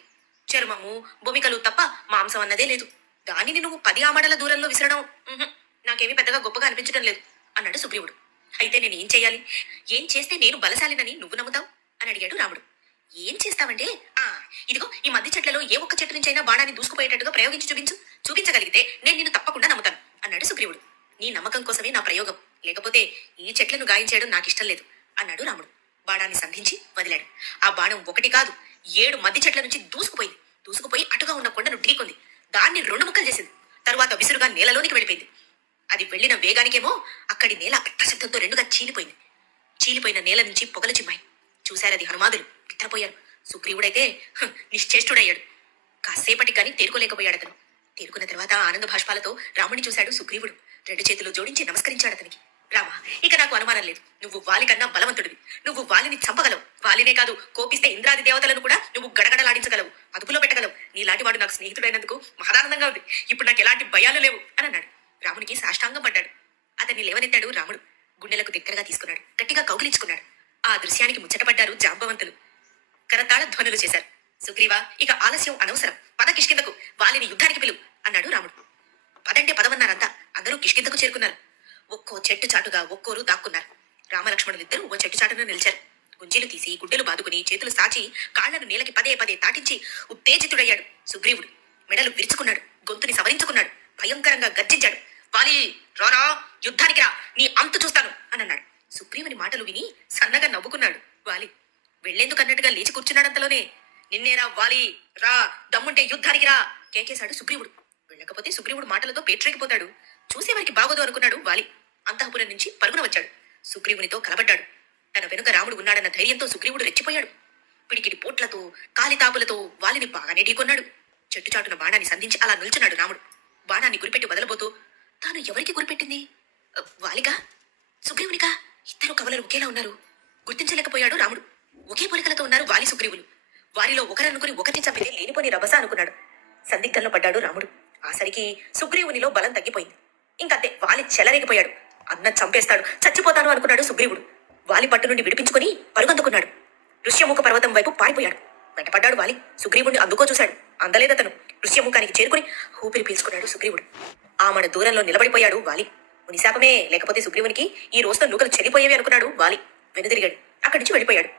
చర్మము, బొమికలు తప్ప మాంసం అన్నదే లేదు. దానిని నువ్వు 10 ఆమడల దూరంలో విసరడం నాకేమీ పెద్దగా గొప్పగా అనిపించడం లేదు అన్నాడు సుగ్రీవుడు. అయితే నేను ఏం చెయ్యాలి? ఏం చేస్తే నేను బలశాలినని నువ్వు నమ్ముతావు అని అడిగాడు రాముడు. ఏం చేస్తావంటే, ఇదిగో ఈ మధ్య చెట్లలో ఏ ఒక్క చెట్టు నుంచైనా బాణాన్ని దూసుకుపోయేటట్టుగా ప్రయోగించి చూపించు. చూపించగలిగితే నేను నిన్ను తప్పకుండా నమ్ముతాను అన్నాడు సుగ్రీవుడు. నీ నమ్మకం కోసమే నా ప్రయోగం. లేకపోతే ఈ చెట్లను గాయించేయడం నాకు ఇష్టం లేదు అన్నాడు రాముడు. బాణాన్ని సంధించి వదిలాడు. ఆ బాణం 1 కాదు 7 మద్ది చెట్ల నుంచి దూసుకుపోయి అటుగా ఉన్న కొండను ఢీకొంది. దాన్ని 2 ముక్కలు చేసింది. తరువాత విసురుగా నేలలోనికి వెళ్ళిపోయింది. అది వెళ్లిన వేగానికేమో అక్కడి నేల పెద్ద శబ్దంతో 2గా చీలిపోయింది. చీలిపోయిన నేల నుంచి పొగలు చిమ్మాయి. చూశారది హనుమాదులు. బిత్తరపోయారు. సుగ్రీవుడైతే నిశ్చేష్టుడయ్యాడు. కాసేపటి కానీ తేరుకోలేకపోయాడు అతను. తేరుకున్న తర్వాత ఆనంద భాష్పాలతో రాముడిని చూశాడు సుగ్రీవుడు. 2 చేతులు జోడించి నమస్కరించాడు అతనికి. రామా, ఇక నాకు అనుమానం లేదు. నువ్వు వాలికన్నా బలవంతుడివి. నువ్వు వాలిని చంపగలవు. వాలినే కాదు, కోపిస్తే ఇంద్రాది దేవతలను కూడా నువ్వు గడగడలాడించగలవు, అదుపులో పెట్టగలవు. నీలాంటి వాడు నాకు స్నేహితుడైనందుకు మహదానందంగా ఉంది. ఇప్పుడు నాకు ఎలాంటి భయాలు లేవు అని అన్నాడు. రామునికి సాష్టాంగం పడ్డాడు. అతన్ని లేవనెత్తాడు రాముడు. గుండెలకు దగ్గరగా తీసుకున్నాడు. గట్టిగా కౌగిలించుకున్నాడు. ఆ దృశ్యానికి ముచ్చటపడ్డారు జాంబవంతులు. కరతాళ ధ్వనులు చేశారు. సుగ్రీవా, ఇక ఆలస్యం అనవసరం. పద కిష్కిందకు, వాలిని యుద్ధానికి పిలువు అన్నాడు రాముడు. పదంటే పదమన్నారంతా. అందరూ కిష్కిందకు చేరుకున్నారు. ఒక్కో చెట్టు చాటుగా ఒక్కోరు దాక్కున్నారు. రామలక్ష్మణులిద్దరూ ఓ చెట్టు చాటున నిలిచారు. గుంజీలు తీసి గుడ్డలు బాదుకుని చేతులు సాచి కాళ్లను నేలకి పదే పదే తాటించి ఉత్తేజితుడయ్యాడు సుగ్రీవుడు. మెడలు విరుచుకున్నాడు. గొంతుని సవరించుకున్నాడు. భయంకరంగా గర్జించాడు. వాలి, రారా, యుద్ధానికి రా, నీ అంతు చూస్తాను అని అన్నాడు. సుగ్రీవుని మాటలు విని సన్నగా నవ్వుకున్నాడు వాలి. వెళ్లేందుకన్నట్టుగా లేచి కూర్చున్నాడంతలోనే, నిన్నేరా వాలి, రా, దమ్ముంటే యుద్ధానికి రా కేకేశాడు సుగ్రీవుడు. వెళ్ళకపోతే సుగ్రీవుడు మాటలతో పేట్రేకిపోతాడు. చూసేవారికి బాగోదు అనుకున్నాడు వాలి. అంతఃపురం నుంచి పరుగున వచ్చాడు. సుగ్రీవునితో కలబడ్డాడు. తన వెనుక రాముడు ఉన్నాడన్న ధైర్యంతో సుగ్రీవుడు రెచ్చిపోయాడు. పిడికిడి పోట్లతో, కాలితాపులతో వాలిని బాగానే ఢీకొన్నాడు. చెట్టు చాటున బాణాన్ని సంధించి అలా నిల్చున్నాడు రాముడు. బాణాన్ని గురిపెట్టి వదలబోతూ, తాను ఎవరికి గురిపెట్టింది? వాలిగా, సుగ్రీవునిగా? ఇద్దరు కవలలు ఒకేలా ఉన్నారు. గుర్తించలేకపోయాడు రాముడు. ఒకే పోలికలతో ఉన్నారు వాలి సుగ్రీవులు. వారిలో ఒకరనుకుని ఒకరిని చంపితే లేనిపోని రభస అనుకున్నాడు. సందిగ్ధంలో పడ్డాడు రాముడు. ఆసరికి సుగ్రీవునిలో బలం తగ్గిపోయింది. ఇంకంతే వాలి చెలరేగిపోయాడు. అన్న చంపేస్తాడు, చచ్చిపోతాను అనుకున్నాడు సుగ్రీవుడు. వాలి పట్టు నుండి విడిపించుకుని పరుగందుకున్నాడు. ఋష్యముఖ పర్వతం వైపు పారిపోయాడు. వెంటపడ్డాడు వాలి. సుగ్రీవుడిని అందుకో చూశాడు. అందలేదతను. ఋష్యముఖానికి చేరుకుని ఊపిరి పీల్చుకున్నాడు సుగ్రీవుడు. ఆమడ దూరంలో నిలబడిపోయాడు వాలి. మునిశాపమే, లేకపోతే సుగ్రీవునికి ఈ రోజుతో నూకలు చెల్లిపోయేవి అనుకున్నాడు వాలి. వెనుదిరిగాడు. అక్కడి నుంచి వెళ్ళిపోయాడు.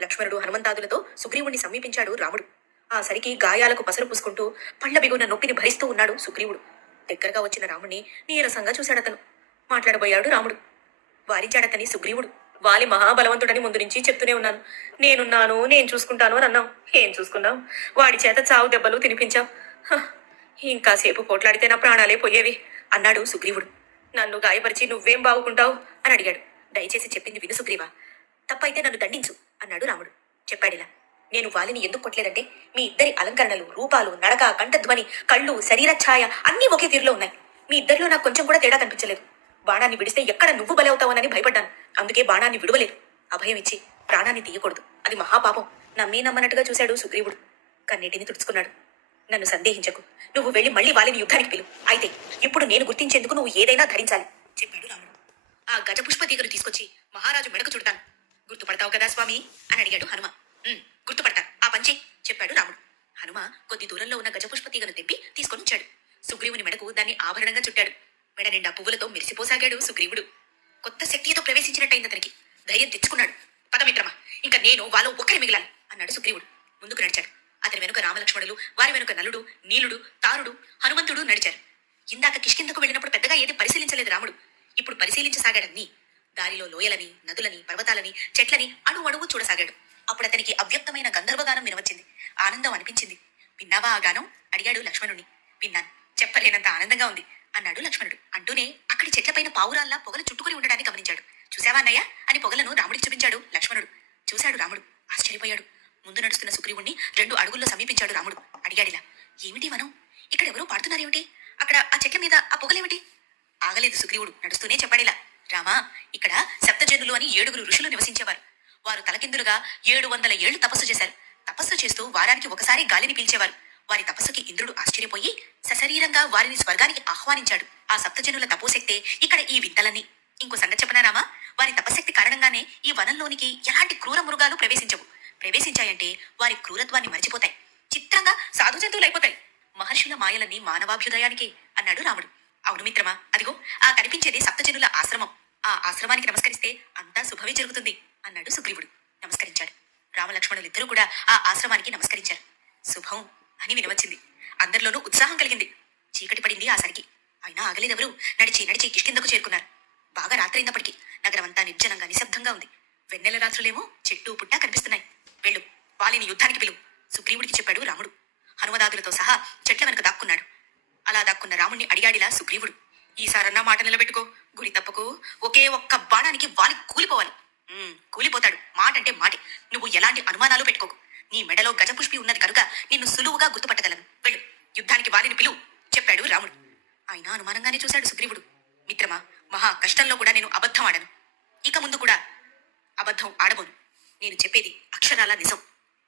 లక్ష్మణుడు హనుమంతాదులతో సుగ్రీవుణ్ణి సమీపించాడు రాముడు. ఆ సరికి గాయాలకు పసరు పూసుకుంటూ పళ్ళ బిగున నొప్పిని భరిస్తూ ఉన్నాడు సుగ్రీవుడు. దగ్గరగా వచ్చిన రాముణ్ణి నీరసంగా చూశాడతను. మాట్లాడబోయాడు రాముడు. వారించాడతని సుగ్రీవుడు. వాలి మహాబలవంతుడని ముందు నుంచి చెప్తూనే ఉన్నాను. నేనున్నాను, నేను చూసుకుంటాను అని అన్నావు. ఏం చూసుకున్నావు? వాడి చేత చావు దెబ్బలు తినిపించావు. ఇంకాసేపు పోట్లాడితే నా ప్రాణాలే పోయేవి అన్నాడు సుగ్రీవుడు. నన్ను గాయపరిచి నువ్వేం బాగుకుంటావు అని అడిగాడు. దయచేసి చెప్పింది విను సుగ్రీవా. తప్పైతే నన్ను దండించు అన్నాడు రాముడు. చెప్పాడిలా. నేను వాలిని ఎందుకు కొట్టలేదంటే మీ ఇద్దరి అలంకరణలు, రూపాలు, నడక, కంఠధ్వని, కళ్ళు, శరీర ఛాయ అన్నీ ఒకే తీరులో ఉన్నాయి. మీ ఇద్దరిలో నాకు కొంచెం కూడా తేడా కనిపించలేదు. బాణాన్ని విడిస్తే ఎక్కడ నువ్వు బలవుతావనని భయపడ్డాను. అందుకే బాణాన్ని విడువలేదు. అభయం ఇచ్చి ప్రాణాన్ని తీయకూడదు, అది మహాపాపం. నమ్మి నమ్మనట్టుగా చూశాడు సుగ్రీవుడు. కన్నీటిని తుడుచుకున్నాడు. నన్ను సందేహించకు. నువ్వు వెళ్ళి మళ్ళీ వాలిని యుద్ధానికి పిలు. అయితే ఇప్పుడు నేను గుర్తించేందుకు నువ్వు ఏదైనా ధరించాలి చెప్పాడు రాముడు. ఆ గజపుష్ప తీగను తీసుకొచ్చి మహారాజు మెడకు చుడతాను. గుర్తుపడతావు కదా స్వామి అని అడిగాడు హనుమ. గుర్తుపడతా, ఆ పంచే చెప్పాడు రాముడు. హనుమ కొద్ది దూరంలో ఉన్న గజపుష్ప తీగను తెప్పి తీసుకొని వచ్చాడు. సుగ్రీవుని మెడకు దాన్ని ఆభరణంగా చుట్టాడు. మెడ నిండా పువ్వులతో మెరిసిపోసాగాడు సుగ్రీవుడు. కొత్త శక్తితో ప్రవేశించినట్టయింది అతనికి. ధైర్యం తెచ్చుకున్నాడు. పదమిత్రమా, ఇంకా నేను వాళ్ళు ఒక్కరి మిగిలాను అన్నాడు సుగ్రీవుడు. ముందుకు నడిచాడు. అతని వెనుక రామలక్ష్మణులు, వారి వెనుక నలుడు, నీలుడు, తారుడు, హనుమంతుడు నడిచారు. ఇందాక కిష్కిందకు వెళ్ళినప్పుడు పెద్దగా ఏది పరిశీలించలేదు రాముడు. ఇప్పుడు పరిశీలించసాగాడన్నీ. దారిలో లోయలని, నదులని, పర్వతాలని, చెట్లని అణువణువు చూడసాగాడు. అప్పుడు అతనికి అవ్యక్తమైన గంధర్వగానం వినవచ్చింది. ఆనందం అనిపించింది. విన్నావా ఆ గానం అడిగాడు లక్ష్మణుణ్ణి. విన్నాను, చెప్పలేనంత ఆనందంగా ఉంది అన్నాడు లక్ష్మణుడు. అంటూనే అక్కడి చెట్లపైన పావురాల్లా పొగలు చుట్టుకుని ఉండడాన్ని గమనించాడు. చూసావా అన్నయ్య అని పొగలను రాముడికి చూపించాడు లక్ష్మణుడు. చూశాడు రాముడు. ఆశ్చర్యపోయాడు. ముందు నడుస్తున్న సుగ్రీవుణ్ణి 2 అడుగుల్లో సమీపించాడు రాముడు. అడిగాడిలా. ఏమిటి వనం? ఇక్కడ ఎవరో పాడుతున్నారేమిటి? అక్కడ ఆ చెట్ల మీద ఆ పొగలేమిటి? ఆగలేదు సుగ్రీవుడు. నడుస్తూనే చెప్పాడిలా. రామా, ఇక్కడ సప్తజనులు అని 7 ఋషులు నివసించేవారు. వారు తలకిందులుగా 700 ఏళ్లు తపస్సు చేశారు. తపస్సు చేస్తూ వారానికి ఒకసారి గాలిని పీల్చేవారు. వారి తపస్సుకి ఇంద్రుడు ఆశ్చర్యపోయి సశరీరంగా వారిని స్వర్గానికి ఆహ్వానించాడు. ఆ సప్తజనుల తపోశక్తే ఇక్కడ ఈ వింతలన్నీ. ఇంకో సంగతి చెప్పనా రామా, వారి తపశక్తి కారణంగానే ఈ వనంలోనికి ఎలాంటి క్రూర మృగాలు ప్రవేశించవు. ప్రవేశించాయంటే వారి క్రూరత్వాన్ని మరిచిపోతాయి. చిత్రంగా సాధు జంతువులైపోతాయి. మహర్షుల మాయలన్నీ మానవాభ్యుదయానికే అన్నాడు రాముడు. అవును మిత్రమా, అదిగో ఆ కనిపించేది సప్తజనుల ఆశ్రమం. ఆ ఆశ్రమానికి నమస్కరిస్తే అంతా శుభమే జరుగుతుంది అన్నాడు సుగ్రీవుడు. నమస్కరించాడు. రామలక్ష్మణులిద్దరూ కూడా ఆ ఆశ్రమానికి నమస్కరించారు. శుభం అని వినవచ్చింది. అందరిలోనూ ఉత్సాహం కలిగింది. చీకటి పడింది ఆ సరికి. అయినా ఆగలేదెవరు. నడిచి నడిచి కిష్కిందకు చేరుకున్నారు. బాగా రాత్రైందప్పటికి నగరం అంతా నిర్జనంగా నిశ్శబ్దంగా ఉంది. వెన్నెల రాత్రులేమో చెట్టు పుట్టా కనిపిస్తున్నాయి. వెళ్ళు, వాలిని యుద్ధానికి పిలువు సుగ్రీవుడికి చెప్పాడు రాముడు. హనుమదాదులతో సహా చెట్ల వెనుక దాక్కున్నాడు. అలా దాక్కున్న రాముణ్ణి అడిగాడిలా సుగ్రీవుడు. ఈసారన్నా మాట నిలబెట్టుకో, గురి తప్పకు. ఒకే ఒక్క బాణానికి వాలి కూలిపోవాలి. కూలిపోతాడు. మాట అంటే మాటే. నువ్వు ఎలాంటి అనుమానాలు పెట్టుకోకు. నీ మెడలో గజపుష్పి ఉన్నది కనుక నిన్ను సులువుగా గుర్తుపట్టగలను. వెళ్ళు, యుద్ధానికి వాలిని పిలువు చెప్పాడు రాముడు. ఆయన అనుమానంగానే చూశాడు సుగ్రీవుడు. మిత్రమా, మహా కష్టంలో కూడా నేను అబద్ధం ఆడను. ఇక ముందు కూడా అబద్ధం ఆడబోను. నేను చెప్పేది అక్షరాల నిజం.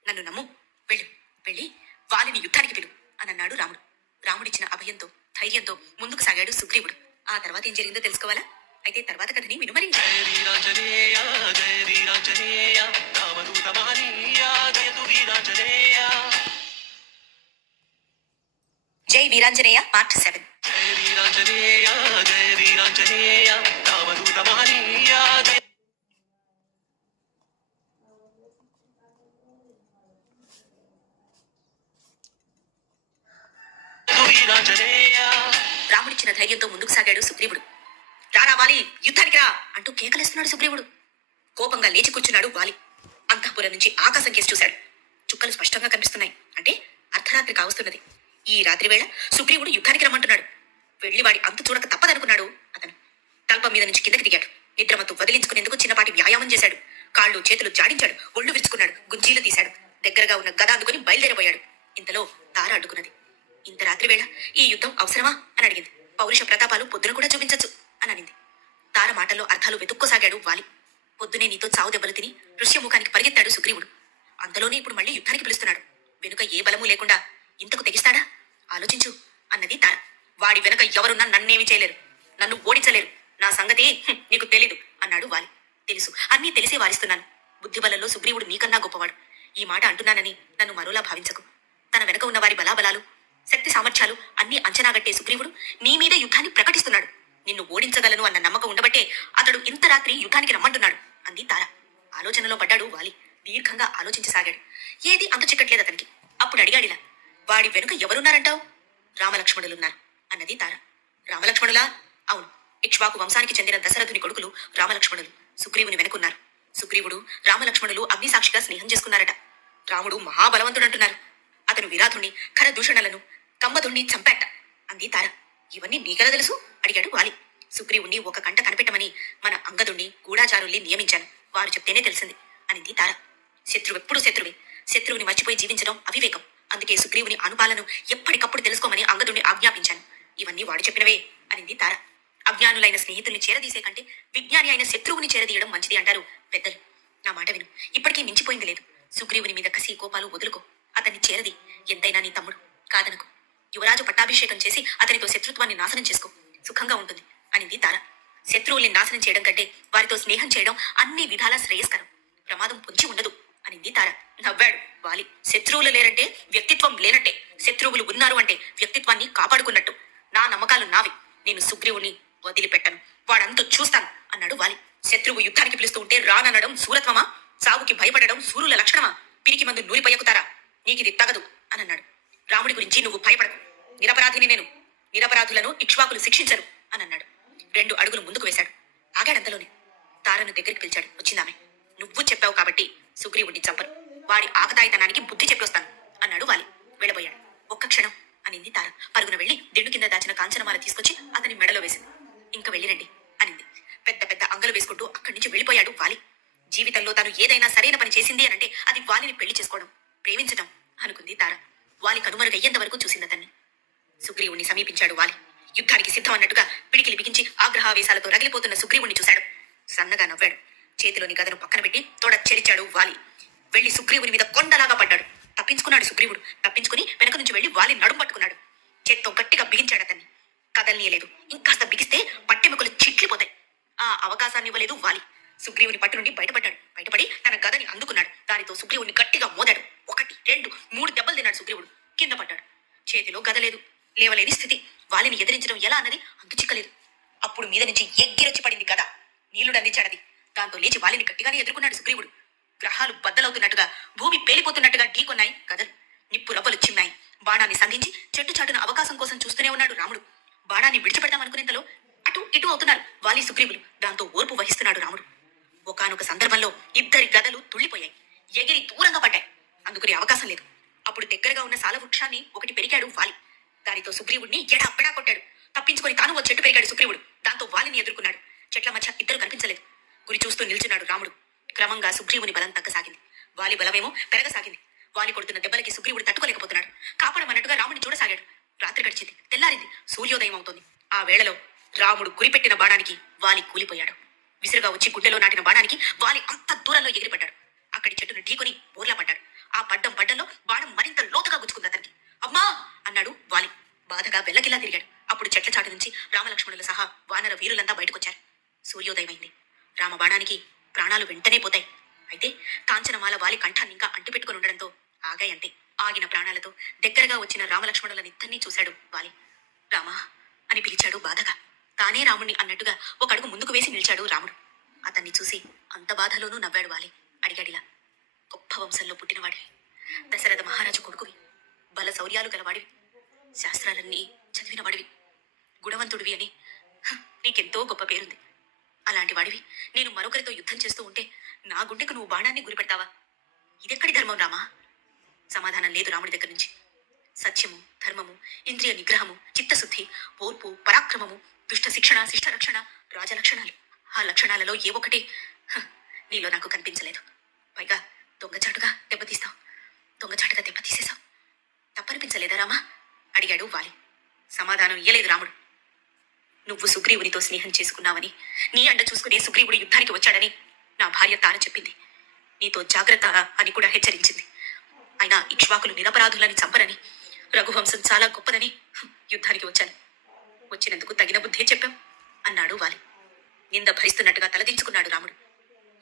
నన్ను నమ్ము. వెళ్ళు, వెళ్ళి వాలిని యుద్ధానికి పిలువు అని అన్నాడు రాముడు. రాముడిచ్చిన అభయంతో, ధైర్యంతో ముందుకు సాగాడు సుగ్రీవుడు. ఆ తర్వాత ఏం జరిగిందో తెలుసుకోవాలా? అయితే తర్వాత కథని వినుమరి. జై వీరాంజనేయ పార్ట్ 7. రాముడిచ్చిన ధైర్యంతో ముందుకు సాగాడు సుగ్రీవుడు. రారా వాలి, యుద్ధానికి రా అంటూ కేకలేస్తున్నాడు సుగ్రీవుడు. కోపంగా లేచి కూర్చున్నాడు వాలి. అంతఃపురం నుంచి ఆకాశం కేసి చూశాడు. చుక్కలు స్పష్టంగా కనిపిస్తున్నాయి. అంటే అర్ధరాత్రి కావస్తున్నది. ఈ రాత్రి వేళ సుగ్రీవుడు యుద్ధానికి రమ్మంటున్నాడు. వెళ్లి వాడి అంతు చూడక తప్పదనుకున్నాడు అతను. తల్పం మీద నుంచి కిందకి దిగాడు. నిద్రమత్తు వదిలించుకునేందుకు చిన్నపాటి వ్యాయామం చేశాడు. కాళ్ళు చేతులు జాడించాడు. ఒళ్ళు విరుచుకున్నాడు. గుంజీలు తీశాడు. దగ్గరగా ఉన్న గద అందుకుని బయలుదేరబోయాడు. ఇంతలో తార అడ్డుకున్నది. ఇంత రాత్రి వేళ ఈ యుద్ధం అవసరమా అని అడిగింది. పౌరుష ప్రతాపాలు పొద్దున కూడా చూపించచ్చు అని అనింది. తార మాటల్లో అర్థాలు వెతుక్కోసాగాడు వాలి. పొద్దునే నీతో చావు దెబ్బలు తిని ఋష్యముఖానికి పరిగెత్తాడు సుగ్రీవుడు. అంతలోనే ఇప్పుడు మళ్ళీ యుద్ధానికి పిలుస్తున్నాడు. వెనుక ఏ బలమూ లేకుండా ఇంతకు తెగిస్తాడా? ఆలోచించు అన్నది తార. వాడి వెనక ఎవరున్నా నన్నేమి చేయలేరు, నన్ను ఓడించలేరు. నా సంగతి నీకు తెలీదు అన్నాడు వాలి. తెలుసు, అన్నీ తెలిసే వారిస్తున్నాను. బుద్ధిబలంలో సుగ్రీవుడు నీకన్నా గొప్పవాడు. ఈ మాట అంటున్నానని నన్ను మరోలా భావించకు. తన వెనక ఉన్న వారి బలాబలాలు, శక్తి సామర్థ్యాలు అన్నీ అంచనాగట్టే సుగ్రీవుడు నీ మీద యుద్ధాన్ని ప్రకటిస్తున్నాడు. నిన్ను ఓడించగలను అన్న నమ్మకం ఉండబట్టే అతడు ఇంత రాత్రి యుద్ధానికి రమ్మంటున్నాడు అంది తార. ఆలోచనలో పడ్డాడు వాలి. దీర్ఘంగా ఆలోచించసాగాడు. ఏది అంతు చిక్కట్లేదు అతనికి. అప్పుడు అడిగాడిలా, వాడి వెనుక ఎవరున్నారంటావు? రామలక్ష్మణులున్నారు అన్నది తార. రామలక్ష్మణులా? అవును. ఇక్ష్వాకు వంశానికి చెందిన దశరథుని కొడుకులు రామలక్ష్మణులు సుగ్రీవుని వెనుకున్నారు. సుగ్రీవుడు రామలక్ష్మణులు అగ్నిసాక్షిగా స్నేహం చేసుకున్నారట. రాముడు మహాబలవంతుడంటున్నారు. అతను విరాధుణ్ణి, ఖరదూషణలను, కంబధుణ్ణి చంపాట అంది తార. ఇవన్నీ నీకెలా తెలుసు అడిగాడు వాలి. సుగ్రీవుణ్ణి ఒక కంట కనిపెట్టమని మన అంగదుణ్ణి, గూఢాచారుల్ని నియమించాను. వారు చెప్తేనే తెలిసింది అనింది తార. శత్రువెప్పుడు శత్రువే. శత్రువుని మర్చిపోయి జీవించడం అవివేకం. అందుకే సుగ్రీవుని అనుపాలను ఎప్పటికప్పుడు తెలుసుకోమని అంగదుణ్ణి ఆజ్ఞాపించాను. ఇవన్నీ వాడు చెప్పినవే అనింది తార. అజ్ఞానులైన స్నేహితుల్ని చేరదీసే కంటే విజ్ఞాని అయిన శత్రువుని చేరదీయడం మంచిది అంటారు పెద్దలు. నా మాట విను. ఇప్పటికీ మించిపోయింది లేదు. సుగ్రీవుని మీద కసి కోపాలు వదులుకో. అతన్ని చేరది. ఎంతైనా నీ తమ్ముడు, కాదనకు. యువరాజు పట్టాభిషేకం చేసి అతనితో శత్రుత్వాన్ని నాశనం చేసుకో. సుఖంగా ఉంటుంది అనింది తార. శత్రువుల్ని నాశనం చేయడం కంటే వారితో స్నేహం చేయడం అన్ని విధాలా శ్రేయస్కరం. ప్రమాదం పొంచి ఉండదు అనింది తార. నవ్వాడు వాలి. శత్రువులు లేరంటే వ్యక్తిత్వం లేనట్టే. శత్రువులు ఉన్నారు అంటే వ్యక్తిత్వాన్ని కాపాడుకున్నట్టు. నా నమ్మకాలు నావి. నేను సుగ్రీవుని వదిలిపెట్టను. వాడంతా చూస్తాను అన్నాడు వాలి. శత్రువు యుద్ధానికి పిలుస్తూ ఉంటే రాననడం శూరత్వమా? సావుకి భయపడడం సూరుల లక్షణమా? పిరికి మందు నూరిపయ్యకుతారా? నీకిది తగదు అనన్నాడు. రాముడి గురించి నువ్వు భయపడకు. నిరపరాధిని నేను. నిరపరాధులను ఇక్ష్వాకులు శిక్షించరు అనన్నాడు. 2 అడుగులు ముందుకు వేశాడు. ఆగాడంతలోనే. తారను దగ్గరికి పిలిచాడు. వచ్చిందామె. నువ్వు చెప్పావు కాబట్టి సుగ్రీవుడిని చంపను. వాడి ఆకతాయితనానికి బుద్ధి చెప్పొస్తాను అన్నాడు వాలి. వెళ్ళబోయాడు. ఒక్క క్షణం అనింది తార. పరుగున వెళ్లి దిండు కింద దాచిన కాంచనమాల తీసుకొచ్చి అతని మెడలో వేసింది. ఇంక వెళ్ళిరండి అనింది. పెద్ద పెద్ద అంగలు వేసుకుంటూ అక్కడి నుంచి వెళ్ళిపోయాడు వాలి. జీవితంలో తాను ఏదైనా సరైన పని చేసింది అనంటే అది వాలిని పెళ్లి చేసుకోవడం, ప్రేమించడం అనుకుంది తార. వాలి కనుమరుగయ్యేంత వరకు చూసింది అతన్ని. సుగ్రీవుణ్ణి సమీపించాడు వాలి. యుద్ధానికి సిద్ధం అన్నట్టుగా పిడికిలి బిగించి ఆగ్రహావేశాలతో రగిలిపోతున్న సుగ్రీవుణ్ణి చూశాడు. సన్నగా నవ్వాడు. చేతిలోని గదను పక్కన పెట్టి తోడ చెరిచాడు వాలి. వెళ్లి సుగ్రీవుని మీద కొండలాగా పడ్డాడు. తప్పించుకున్నాడు సుగ్రీవుడు. తప్పించుకుని వెనక నుంచి వెళ్లి వాలి నడుం పట్టుకున్నాడు. చేత్తో గట్టిగా బిగించాడు అతన్ని. కదల్నీయలేదు. ఇంకాస్త బిగిస్తే పట్టెముకలు చిట్లిపోతాయి. ఆ అవకాశాన్ని ఇవ్వలేదు వాలి. సుగ్రీవుని పట్టు నుండి బయటపడి తన గదని అందుకున్నాడు. దానితో సుగ్రీవుని గట్టిగా మోదాడు. 1, 2, 3 దెబ్బలు తిన్నాడు సుగ్రీవుడు. కింద పడ్డాడు. చేతిలో గద లేదు. లేవలేని స్థితి. వాలిని ఎదిరించడం ఎలా అన్నది అంతు చిక్కలేదు. అప్పుడు మీద నుంచి ఎగ్గిరొచ్చి పడింది గద. నీళ్లు అందించాడది. దాంతో లేచి వాలిని గట్టిగానే ఎదుర్కొన్నాడు సుగ్రీవుడు. గ్రహాలు బద్దలవుతున్నట్టుగా, భూమి పేలిపోతున్నట్టుగా ఢీకొన్నాయి గదలు. నిప్పు రవ్వలు చిన్నాయి. బాణాన్ని సంధించి చెట్టు చాటున అవకాశం కోసం చూస్తూనే ఉన్నాడు రాముడు. బాణాన్ని విడిచిపెడదామనుకునేంతలో అటు ఇటు అవుతున్నారు వాలి సుగ్రీవులు. దాంతో ఓర్పు వహిస్తున్నాడు రాముడు. ఒకానొక సందర్భంలో ఇద్దరి గదలు తుళ్లిపోయాయి. ఎగిరి దూరంగా పడ్డాయి. అందుకునే అవకాశం లేదు. అప్పుడు దగ్గరగా ఉన్న సాల వృక్షాన్ని ఒకటి పెరిగాడు వాలి. దానితో సుగ్రీవుడిని ఎడాపెడా కొట్టాడు. తప్పించుకొని తాను ఓ చెట్టు పెరిగాడు సుగ్రీవుడు. దాంతో వాలిని ఎదుర్కొన్నాడు. చెట్ల మధ్య ఇద్దరు కనిపించలేదు. గురి చూస్తూ నిల్చున్నాడు రాముడు. క్రమంగా సుగ్రీవుని బలం తగ్గసాగింది. వాలి బలమేమో పెరగసాగింది. వాలి కొడుతున్న దెబ్బలకి సుగ్రీవుడు తట్టుకోలేకపోతున్నాడు. కాపాడమన్నట్టుగా రాముడిని చూడసాగాడు. రాత్రి గడిచింది. తెల్లారింది. సూర్యోదయం అవుతోంది. ఆ వేళలో రాముడు గురిపెట్టిన బాణానికి వాలి కూలిపోయాడు. విసురుగా వచ్చి గుండెలో నాటిన బాణానికి వాలి అంత దూరంలో ఎగిరిపడ్డాడు. అక్కడి చెట్టును ఢీకొని బోర్లా పడ్డాడు. ఆ పడ్డంలో బాణం మరింత లోతుగా గుచ్చుకుంది అతనికి. అమ్మా అన్నాడు వాలి. బాధగా వెల్లకిలా తిరిగాడు. అప్పుడు చెట్ల చాటు నుంచి రామలక్ష్మణులు సహా వానర వీరులంతా బయటకొచ్చారు. సూర్యోదయమైంది. రామ బాణానికి ప్రాణాలు వెంటనే పోతాయి. అయితే కాంచనమాల వాలి కంఠాన్ని ఇంకా అంటిపెట్టుకుని ఉండడంతో ఆగాయంతే. ఆగిన ప్రాణాలతో దగ్గరగా వచ్చిన రామలక్ష్మణులనిద్దరినీ చూశాడు వాలి. రామా అని పిలిచాడు బాధగా. తానే రాముణ్ణి అన్నట్టుగా ఒక అడుగు ముందుకు వేసి నిలిచాడు రాముడు. అతన్ని చూసి అంత బాధలోనూ నవ్వాడు వాలి. అడిగాడిలా, గొప్ప వంశంలో పుట్టినవాడివి, దశరథ మహారాజు కొడుకువి, బల శౌర్యాలు గలవాడివి, శాస్త్రాలన్నీ చదివిన వాడివి, గుణవంతుడివి అని నీకెంతో గొప్ప పేరుంది. అలాంటి వాడివి నేను మరొకరితో యుద్ధం చేస్తూ ఉంటే నా గుండెకు నువ్వు బాణాన్ని గురిపెడతావా? ఇదెక్కడి ధర్మం రామా? సమాధానం లేదు రాముడి దగ్గర నుంచి. సత్యము, ధర్మము, ఇంద్రియ నిగ్రహము, చిత్తశుద్ధి, ఓర్పు, పరాక్రమము, దుష్ట శిక్షణ, శిష్ట రక్షణ, రాజలక్షణాలు. ఆ లక్షణాలలో ఏ ఒక్కటి నీలో నాకు కనిపించలేదు. పైగా దొంగచాటుగా దెబ్బతీసేశావు. తప్పనిపించలేదా రామా అడిగాడు వాలి. సమాధానం ఇయ్యలేదు రాముడు. నువ్వు సుగ్రీవునితో స్నేహం చేసుకున్నావని, నీ అండ చూసుకునే సుగ్రీవుడు యుద్ధానికి వచ్చాడని నా భార్య తార చెప్పింది. నీతో జాగ్రత్త అని కూడా హెచ్చరించింది. అయినా ఇక్ష్వాకులు నిరపరాధులని చంపరని, రఘువంశం చాలా గొప్పదని యుద్ధానికి వచ్చాను. వచ్చినందుకు తగిన బుద్ధే చెప్పాం అన్నాడు వాలి. నింద భరిస్తున్నట్టుగా తలదించుకున్నాడు రాముడు.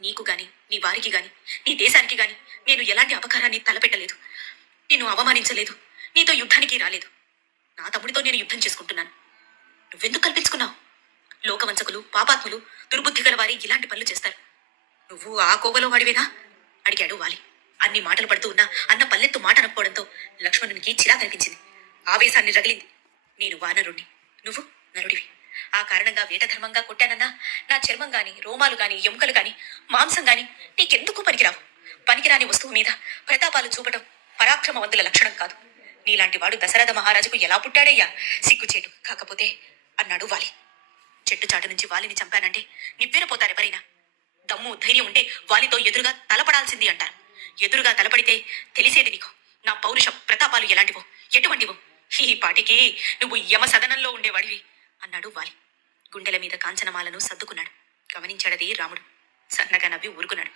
నీకు గాని, నీ వారికి గాని, నీ దేశానికి గాని నేను ఎలాంటి అపకారాన్ని తలపెట్టలేదు. నిన్ను అవమానించలేదు. నీతో యుద్ధానికి రాలేదు. నా తమ్ముడితో నేను యుద్ధం చేసుకుంటున్నాను. నువ్వెందుకు కల్పించుకున్నావు? లోకవంచకులు, పాపాత్ములు, దుర్బుద్ధి గల వారి ఇలాంటి పనులు చేస్తారు. నువ్వు ఆ కోవలో వాడివేనా అడిగాడు వాలి. అన్ని మాటలు పడుతూ ఉన్నా అన్న పల్లెత్తు మాట అనకపోవడంతో లక్ష్మణునికి చిరాకనిపించింది. ఆవేశాన్ని రగిలింది. నేను వానరుణ్ణి, నువ్వు నరుడివి. ఆ కారణంగా వేటధర్మంగా కొట్టానన్నా నా చర్మం గాని, రోమాలు గాని, ఎముకలు గాని, మాంసం గాని నీకెందుకు పనికిరావు. పనికిరాని వస్తువు మీద ప్రతాపాలు చూపటం పరాక్రమవంతుల లక్షణం కాదు. నీలాంటి వాడు దశరథ మహారాజుకు ఎలా పుట్టాడయ్యా, సిగ్గుచేటు కాకపోతే అన్నాడు వాలి. చెట్టు చాటు నుంచి వాలిని చంపానంటే నివ్వెరపోతారెవరైనా. దమ్ము ధైర్యం ఉంటే వాలితో ఎదురుగా తలపడాల్సింది అంటారు. ఎదురుగా తలపడితే తెలిసేది నీకు నా పౌరుష ప్రతాపాలు ఎలాంటివో, ఎటువంటివో. ఈ పాటికి నువ్వు యమ సదనంలో ఉండేవాడివి అన్నాడు వాలి. గుండెల మీద కాంచనమాలను సర్దుకున్నాడు. గమనించాడది రాముడు. సన్నగా నవ్వి ఊరుకున్నాడు.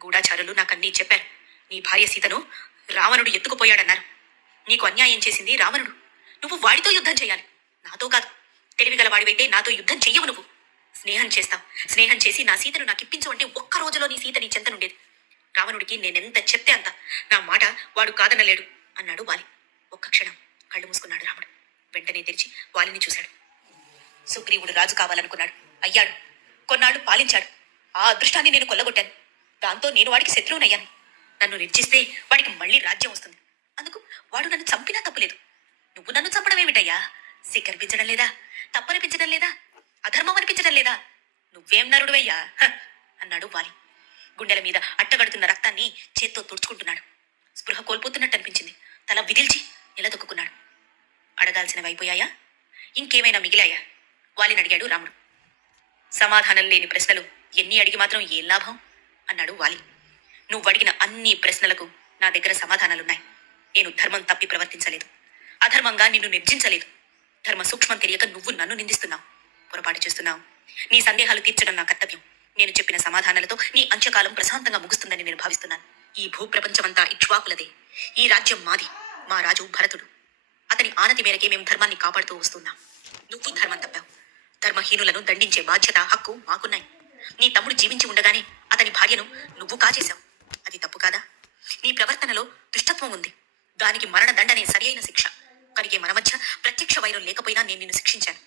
గూఢాచారులు నాకన్నీ చెప్పారు. నీ భార్య సీతను రావణుడు ఎత్తుకుపోయాడన్నారు. నీకు అన్యాయం చేసింది రావణుడు. నువ్వు వాడితో యుద్ధం చేయాలి, నాతో కాదు. తెలివిగల వాడివైతే నాతో యుద్ధం చెయ్యవు. నువ్వు స్నేహం చేస్తావు. స్నేహం చేసి నా సీతను నాకు ఇప్పించు అంటే ఒక్క రోజులో నీ సీత నీ చెంతనుండేది. రావణుడికి నేనెంత చెప్తే అంత. నా మాట వాడు కాదనలేడు అన్నాడు వాలి. ఒక్క క్షణం కళ్ళు మూసుకున్నాడు రాముడు. వెంటనే తెరిచి వాలిని చూశాడు. సుగ్రీవుడు రాజు కావాలనుకున్నాడు, అయ్యాడు. కొన్నాళ్లు పాలించాడు. ఆ అదృష్టాన్ని నేను కొల్లగొట్టాను. దాంతో నేను వాడికి శత్రువునయ్యాను. నన్ను నిర్జిస్తే వాడికి మళ్ళీ రాజ్యం వస్తుంది. అందుకు వాడు నన్ను చంపినా తప్పులేదు. నువ్వు నన్ను చంపడమేమిటయ్యా? సిగ్గనిపించడం లేదా? తప్పనిపించడం లేదా? అధర్మం అనిపించడం లేదా? నువ్వేం నరుడువయ్యా అన్నాడు వాలి. గుండెల మీద అట్టగడుతున్న రక్తాన్ని చేత్తో తుడుచుకుంటున్నాడు. స్పృహ కోల్పోతున్నట్టు అనిపించింది. తల విదిల్చి నిలదొక్కున్నాడు. అడగాల్సినవి అయిపోయాయా? ఇంకేమైనా మిగిలాయా వాలిని అడిగాడు రాముడు. సమాధానం లేని ప్రశ్నలు ఎన్ని అడిగి మాత్రం ఏం లాభం అన్నాడు వాలి. నువ్వు అడిగిన అన్ని ప్రశ్నలకు నా దగ్గర సమాధానాలున్నాయి. నేను ధర్మం తప్పి ప్రవర్తించలేదు. అధర్మంగా నిన్ను నిర్జించలేదు. ధర్మ సూక్ష్మం తెలియక నువ్వు నన్ను నిందిస్తున్నావు, పొరపాటు చేస్తున్నావు. నీ సందేహాలు తీర్చడం నా కర్తవ్యం. నేను చెప్పిన సమాధానాలతో నీ అంత్యకాలం ప్రశాంతంగా ముగుస్తుందని నేను భావిస్తున్నాను. ఈ భూప్రపంచమంతా ఇక్ష్వాకులదే. ఈ రాజ్యం మాది. మా రాజు భరతుడు. అతని ఆనతి మేరకే మేము ధర్మాన్ని కాపాడుతూ వస్తున్నాం. నువ్వు ధర్మం తప్పావు. ధర్మహీనులను దండించే బాధ్యత, హక్కు మాకున్నాయి. నీ తమ్ముడు జీవించి ఉండగానే అతని భార్యను నువ్వు కాజేశావు. అది తప్పు కాదా? నీ ప్రవర్తనలో దుష్టత్వం ఉంది. దానికి మరణ దండనే సరియైన శిక్ష. కనుకే మన మధ్య ప్రత్యక్ష వైరం లేకపోయినా నేను నిన్ను శిక్షించాను.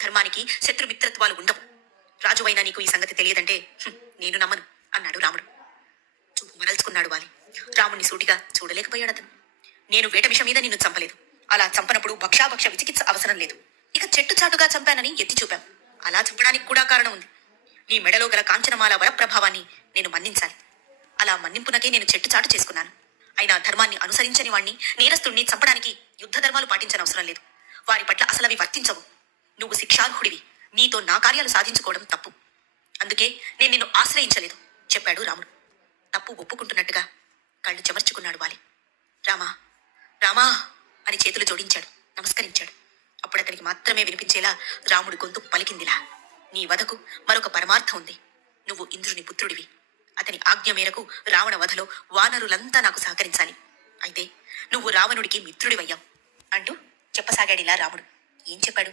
ధర్మానికి శత్రుమిత్రత్వాలు ఉండవు. రాజువైనా నీకు ఈ సంగతి తెలియదంటే నేను నమ్మను అన్నాడు రాముడు. చూపు మరల్చుకున్నాడు వాలి. రాముణ్ణి సూటిగా చూడలేకపోయాడు అతను. నేను వేట విషం మీద నిన్ను చంపలేదు. అలా చంపనప్పుడు భక్షాభక్ష విచికిత్స అవసరం లేదు. ఇక చెట్టు చాటుగా చంపానని ఎత్తి చూపాం. అలా చంపడానికి కూడా కారణం ఉంది. నీ మెడలో గల కాంచనమాల వరప్రభావాన్ని నేను మన్నించాలి. అలా మన్నింపునకే నేను చెట్టు చాటు చేసుకున్నాను. అయినా ధర్మాన్ని అనుసరించని వాణ్ణి, నేరస్తుణ్ణి చంపడానికి యుద్ధ ధర్మాలు పాటించనవసరం లేదు. వారి పట్ల అసలవి వర్తించవు. నువ్వు శిక్షార్హుడివి. నీతో నా కార్యాలు సాధించుకోవడం తప్పు. అందుకే నేను నిన్ను ఆశ్రయించలేదు చెప్పాడు రాముడు. తప్పు ఒప్పుకుంటున్నట్టుగా కళ్ళు చెమర్చుకున్నాడు వాలి. రామా రామా అని చేతులు జోడించాడు. నమస్కరించాడు. అప్పుడు అతనికి మాత్రమే వినిపించేలా రాముడి గొంతు పలికిందిలా. నీ వధకు మరొక పరమార్థం ఉంది. నువ్వు ఇంద్రుని పుత్రుడివి. అతని ఆజ్ఞ మేరకు రావణ వధలో వానరులంతా నాకు సహకరించాలి. అయితే నువ్వు రావణుడికి మిత్రుడివయ్యావు అంటూ చెప్పసాగాడిలా రాముడు. ఏం చెప్పాడు?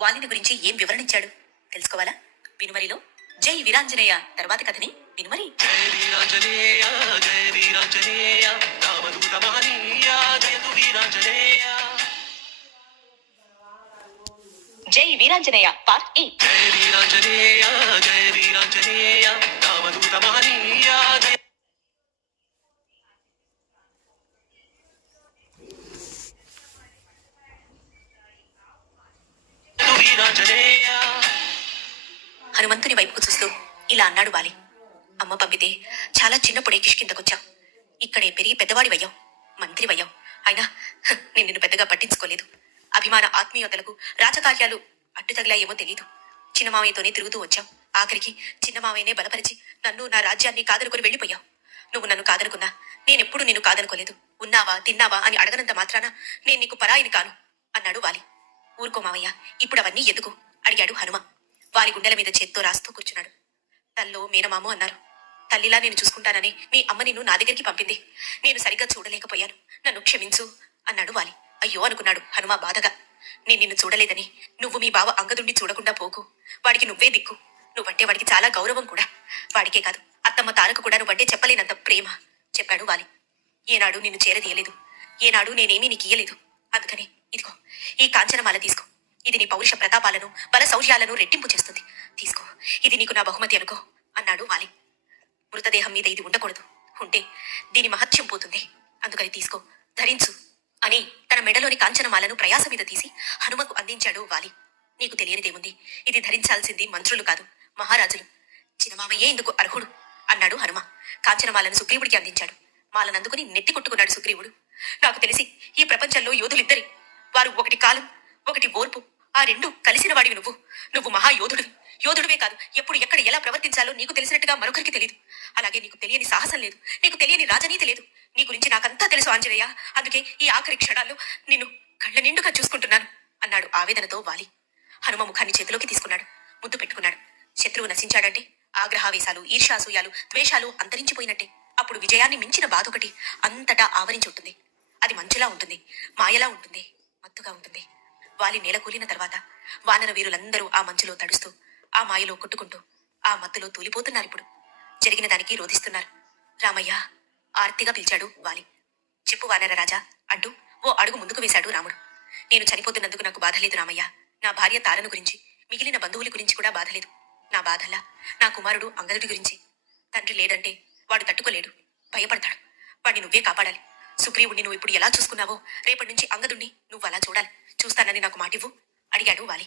వాలిని గురించి ఏం వివరణించాడు తెలుసుకోవాలా? వినుమరిలో జై వీరాంజనేయ తర్వాతి కథని వినుమరి. జై వీరాంజనేయ పార్ట్ ఏ. హనుమంతుని వైపుకు చూస్తూ ఇలా అన్నాడు వాలి. అమ్మ పంపితే చాలా చిన్నప్పుడే కిష్కిందకొచ్చావు. ఇక్కడే పెరిగి పెద్దవాడివయ్యావు, మంత్రివయ్యావు. అయినా నేను నిన్ను పెద్దగా పట్టించుకోలేదు. అభిమాన ఆత్మీయతలకు రాజకార్యాలు అడ్డు తగిలాయేమో తెలీదు. చిన్నమావయ్యతోనే తిరుగుతూ వచ్చావు. ఆఖరికి చిన్నమావయ్యనే బలపరిచి నన్ను, నా రాజ్యాన్ని కాదనుకుని వెళ్ళిపోయావు. నువ్వు నన్ను కాదనుకున్నా నేనెప్పుడు నిన్ను కాదనుకోలేదు. ఉన్నావా తిన్నావా అని అడగనంత మాత్రాన నేను నీకు పరాయిని కాను అన్నాడు వాలి. ఊరుకో మావయ్య, ఇప్పుడు అవన్నీ ఎందుకు అడిగాడు హనుమ. వారి గుండెల మీద చేత్తో రాస్తూ కూర్చున్నాడు. తల్లో మేనమాము అన్నారు. తల్లిలా నేను చూసుకుంటానని మీ అమ్మ నిన్ను నా దగ్గరికి పంపింది. నేను సరిగ్గా చూడలేకపోయాను. నన్ను క్షమించు అన్నాడు వాలి. అయ్యో అనుకున్నాడు హనుమ బాధగా. నేను నిన్ను చూడలేదని నువ్వు మీ బావ అంగదుణ్ణి చూడకుండా పోకు. వాడికి నువ్వే దిక్కు. నువ్వంటే వాడికి చాలా గౌరవం కూడా. వాడికే కాదు, అత్తమ్మ తారకు కూడా నువ్వంటే చెప్పలేనంత ప్రేమ చెప్పాడు వాలి. ఏనాడు నిన్ను చేరదీయలేదు. ఏనాడు నేనేమీ నీకు ఇయ్యలేదు. అందుకని ఇదిగో ఈ కాంచనమాల తీసుకో. ఇది నీ పౌరుష ప్రతాపాలను బల శౌర్యాలను రెట్టింపు చేస్తుంది. తీసుకో, ఇది నీకు నా బహుమతి అనుకో అన్నాడు వాలి. మృతదేహం మీద ఇది ఉండకూడదు. ఉంటే దీని మహత్యం పోతుంది. అందుకని తీసుకో, ధరించు అని తన మెడలోని కాంచనమాలను ప్రయాస మీద తీసి హనుమకు అందించాడు వాలి. నీకు తెలియనిదేముంది, ఇది ధరించాల్సింది మంత్రులు కాదు, మహారాజులు. చిన్నమామయ్యే ఇందుకు అర్హుడు అన్నాడు హనుమ. కాంచనమాలను సుగ్రీవుడికి అందించాడు. మాలనందుకుని నెత్తి కొట్టుకున్నాడు సుగ్రీవుడు. నాకు తెలిసి ఈ ప్రపంచంలో యోధులిద్దరి. వారు ఒకటి కాలం, ఒకటి ఓర్పు. ఆ రెండు కలిసిన వాడివి నువ్వు. నువ్వు మహాయోధుడివి. యోధుడివే కాదు, ఎప్పుడు ఎక్కడ ఎలా ప్రవర్తించాలో నీకు తెలిసినట్టుగా మరొకరికి తెలియదు. అలాగే నీకు తెలియని సాహసం లేదు, నీకు తెలియని రాజనీతి లేదు. నీ గురించి నాకంతా తెలుసు ఆంజనేయ. అందుకే ఈ ఆఖరి క్షణాల్లో నిన్ను కళ్ళ నిండుగా చూసుకుంటున్నాను అన్నాడు ఆవేదనతో వాలి. హనుమ ముఖాన్ని చేతిలోకి తీసుకున్నాడు. ముద్దు పెట్టుకున్నాడు. శత్రువు నశించాడంటే ఆగ్రహావేశాలు, ఈర్ష్యాసూయాలు, ద్వేషాలు అంతరించిపోయినట్టే. అప్పుడు విజయాన్ని మించిన బాధ ఒకటి అంతటా ఆవరించి ఉంటుంది. అది మంచులా ఉంటుంది, మాయలా ఉంటుంది, మత్తుగా ఉంటుంది. వాలి నేలకూలిన తర్వాత వానర వీరులందరూ ఆ మంచులో తడుస్తూ, ఆ మాయలో కొట్టుకుంటూ, ఆ మత్తులో తూలిపోతున్నారు. ఇప్పుడు జరిగిన దానికి రోధిస్తున్నారు. రామయ్య ఆర్తిగా పిలిచాడు వాలి. చెప్పు వానర రాజా అంటూ ఓ అడుగు ముందుకు వేశాడు రాముడు. నేను చనిపోతున్నందుకు నాకు బాధ లేదు రామయ్య. నా భార్య తారను గురించి, మిగిలిన బంధువుల గురించి కూడా బాధ లేదు. నా బాధల్లా నా కుమారుడు అంగదుడి గురించి. తండ్రి లేడంటే వాడు తట్టుకోలేడు, భయపడతాడు. వాడిని నువ్వే కాపాడాలి. సుగ్రీవుణ్ణి నువ్వు ఇప్పుడు ఎలా చూసుకున్నావో రేపటి నుంచి అంగదుణ్ణి నువ్వు అలా చూడాలి. చూస్తానని నాకు మాటివ్వు అడిగాడు వాలి.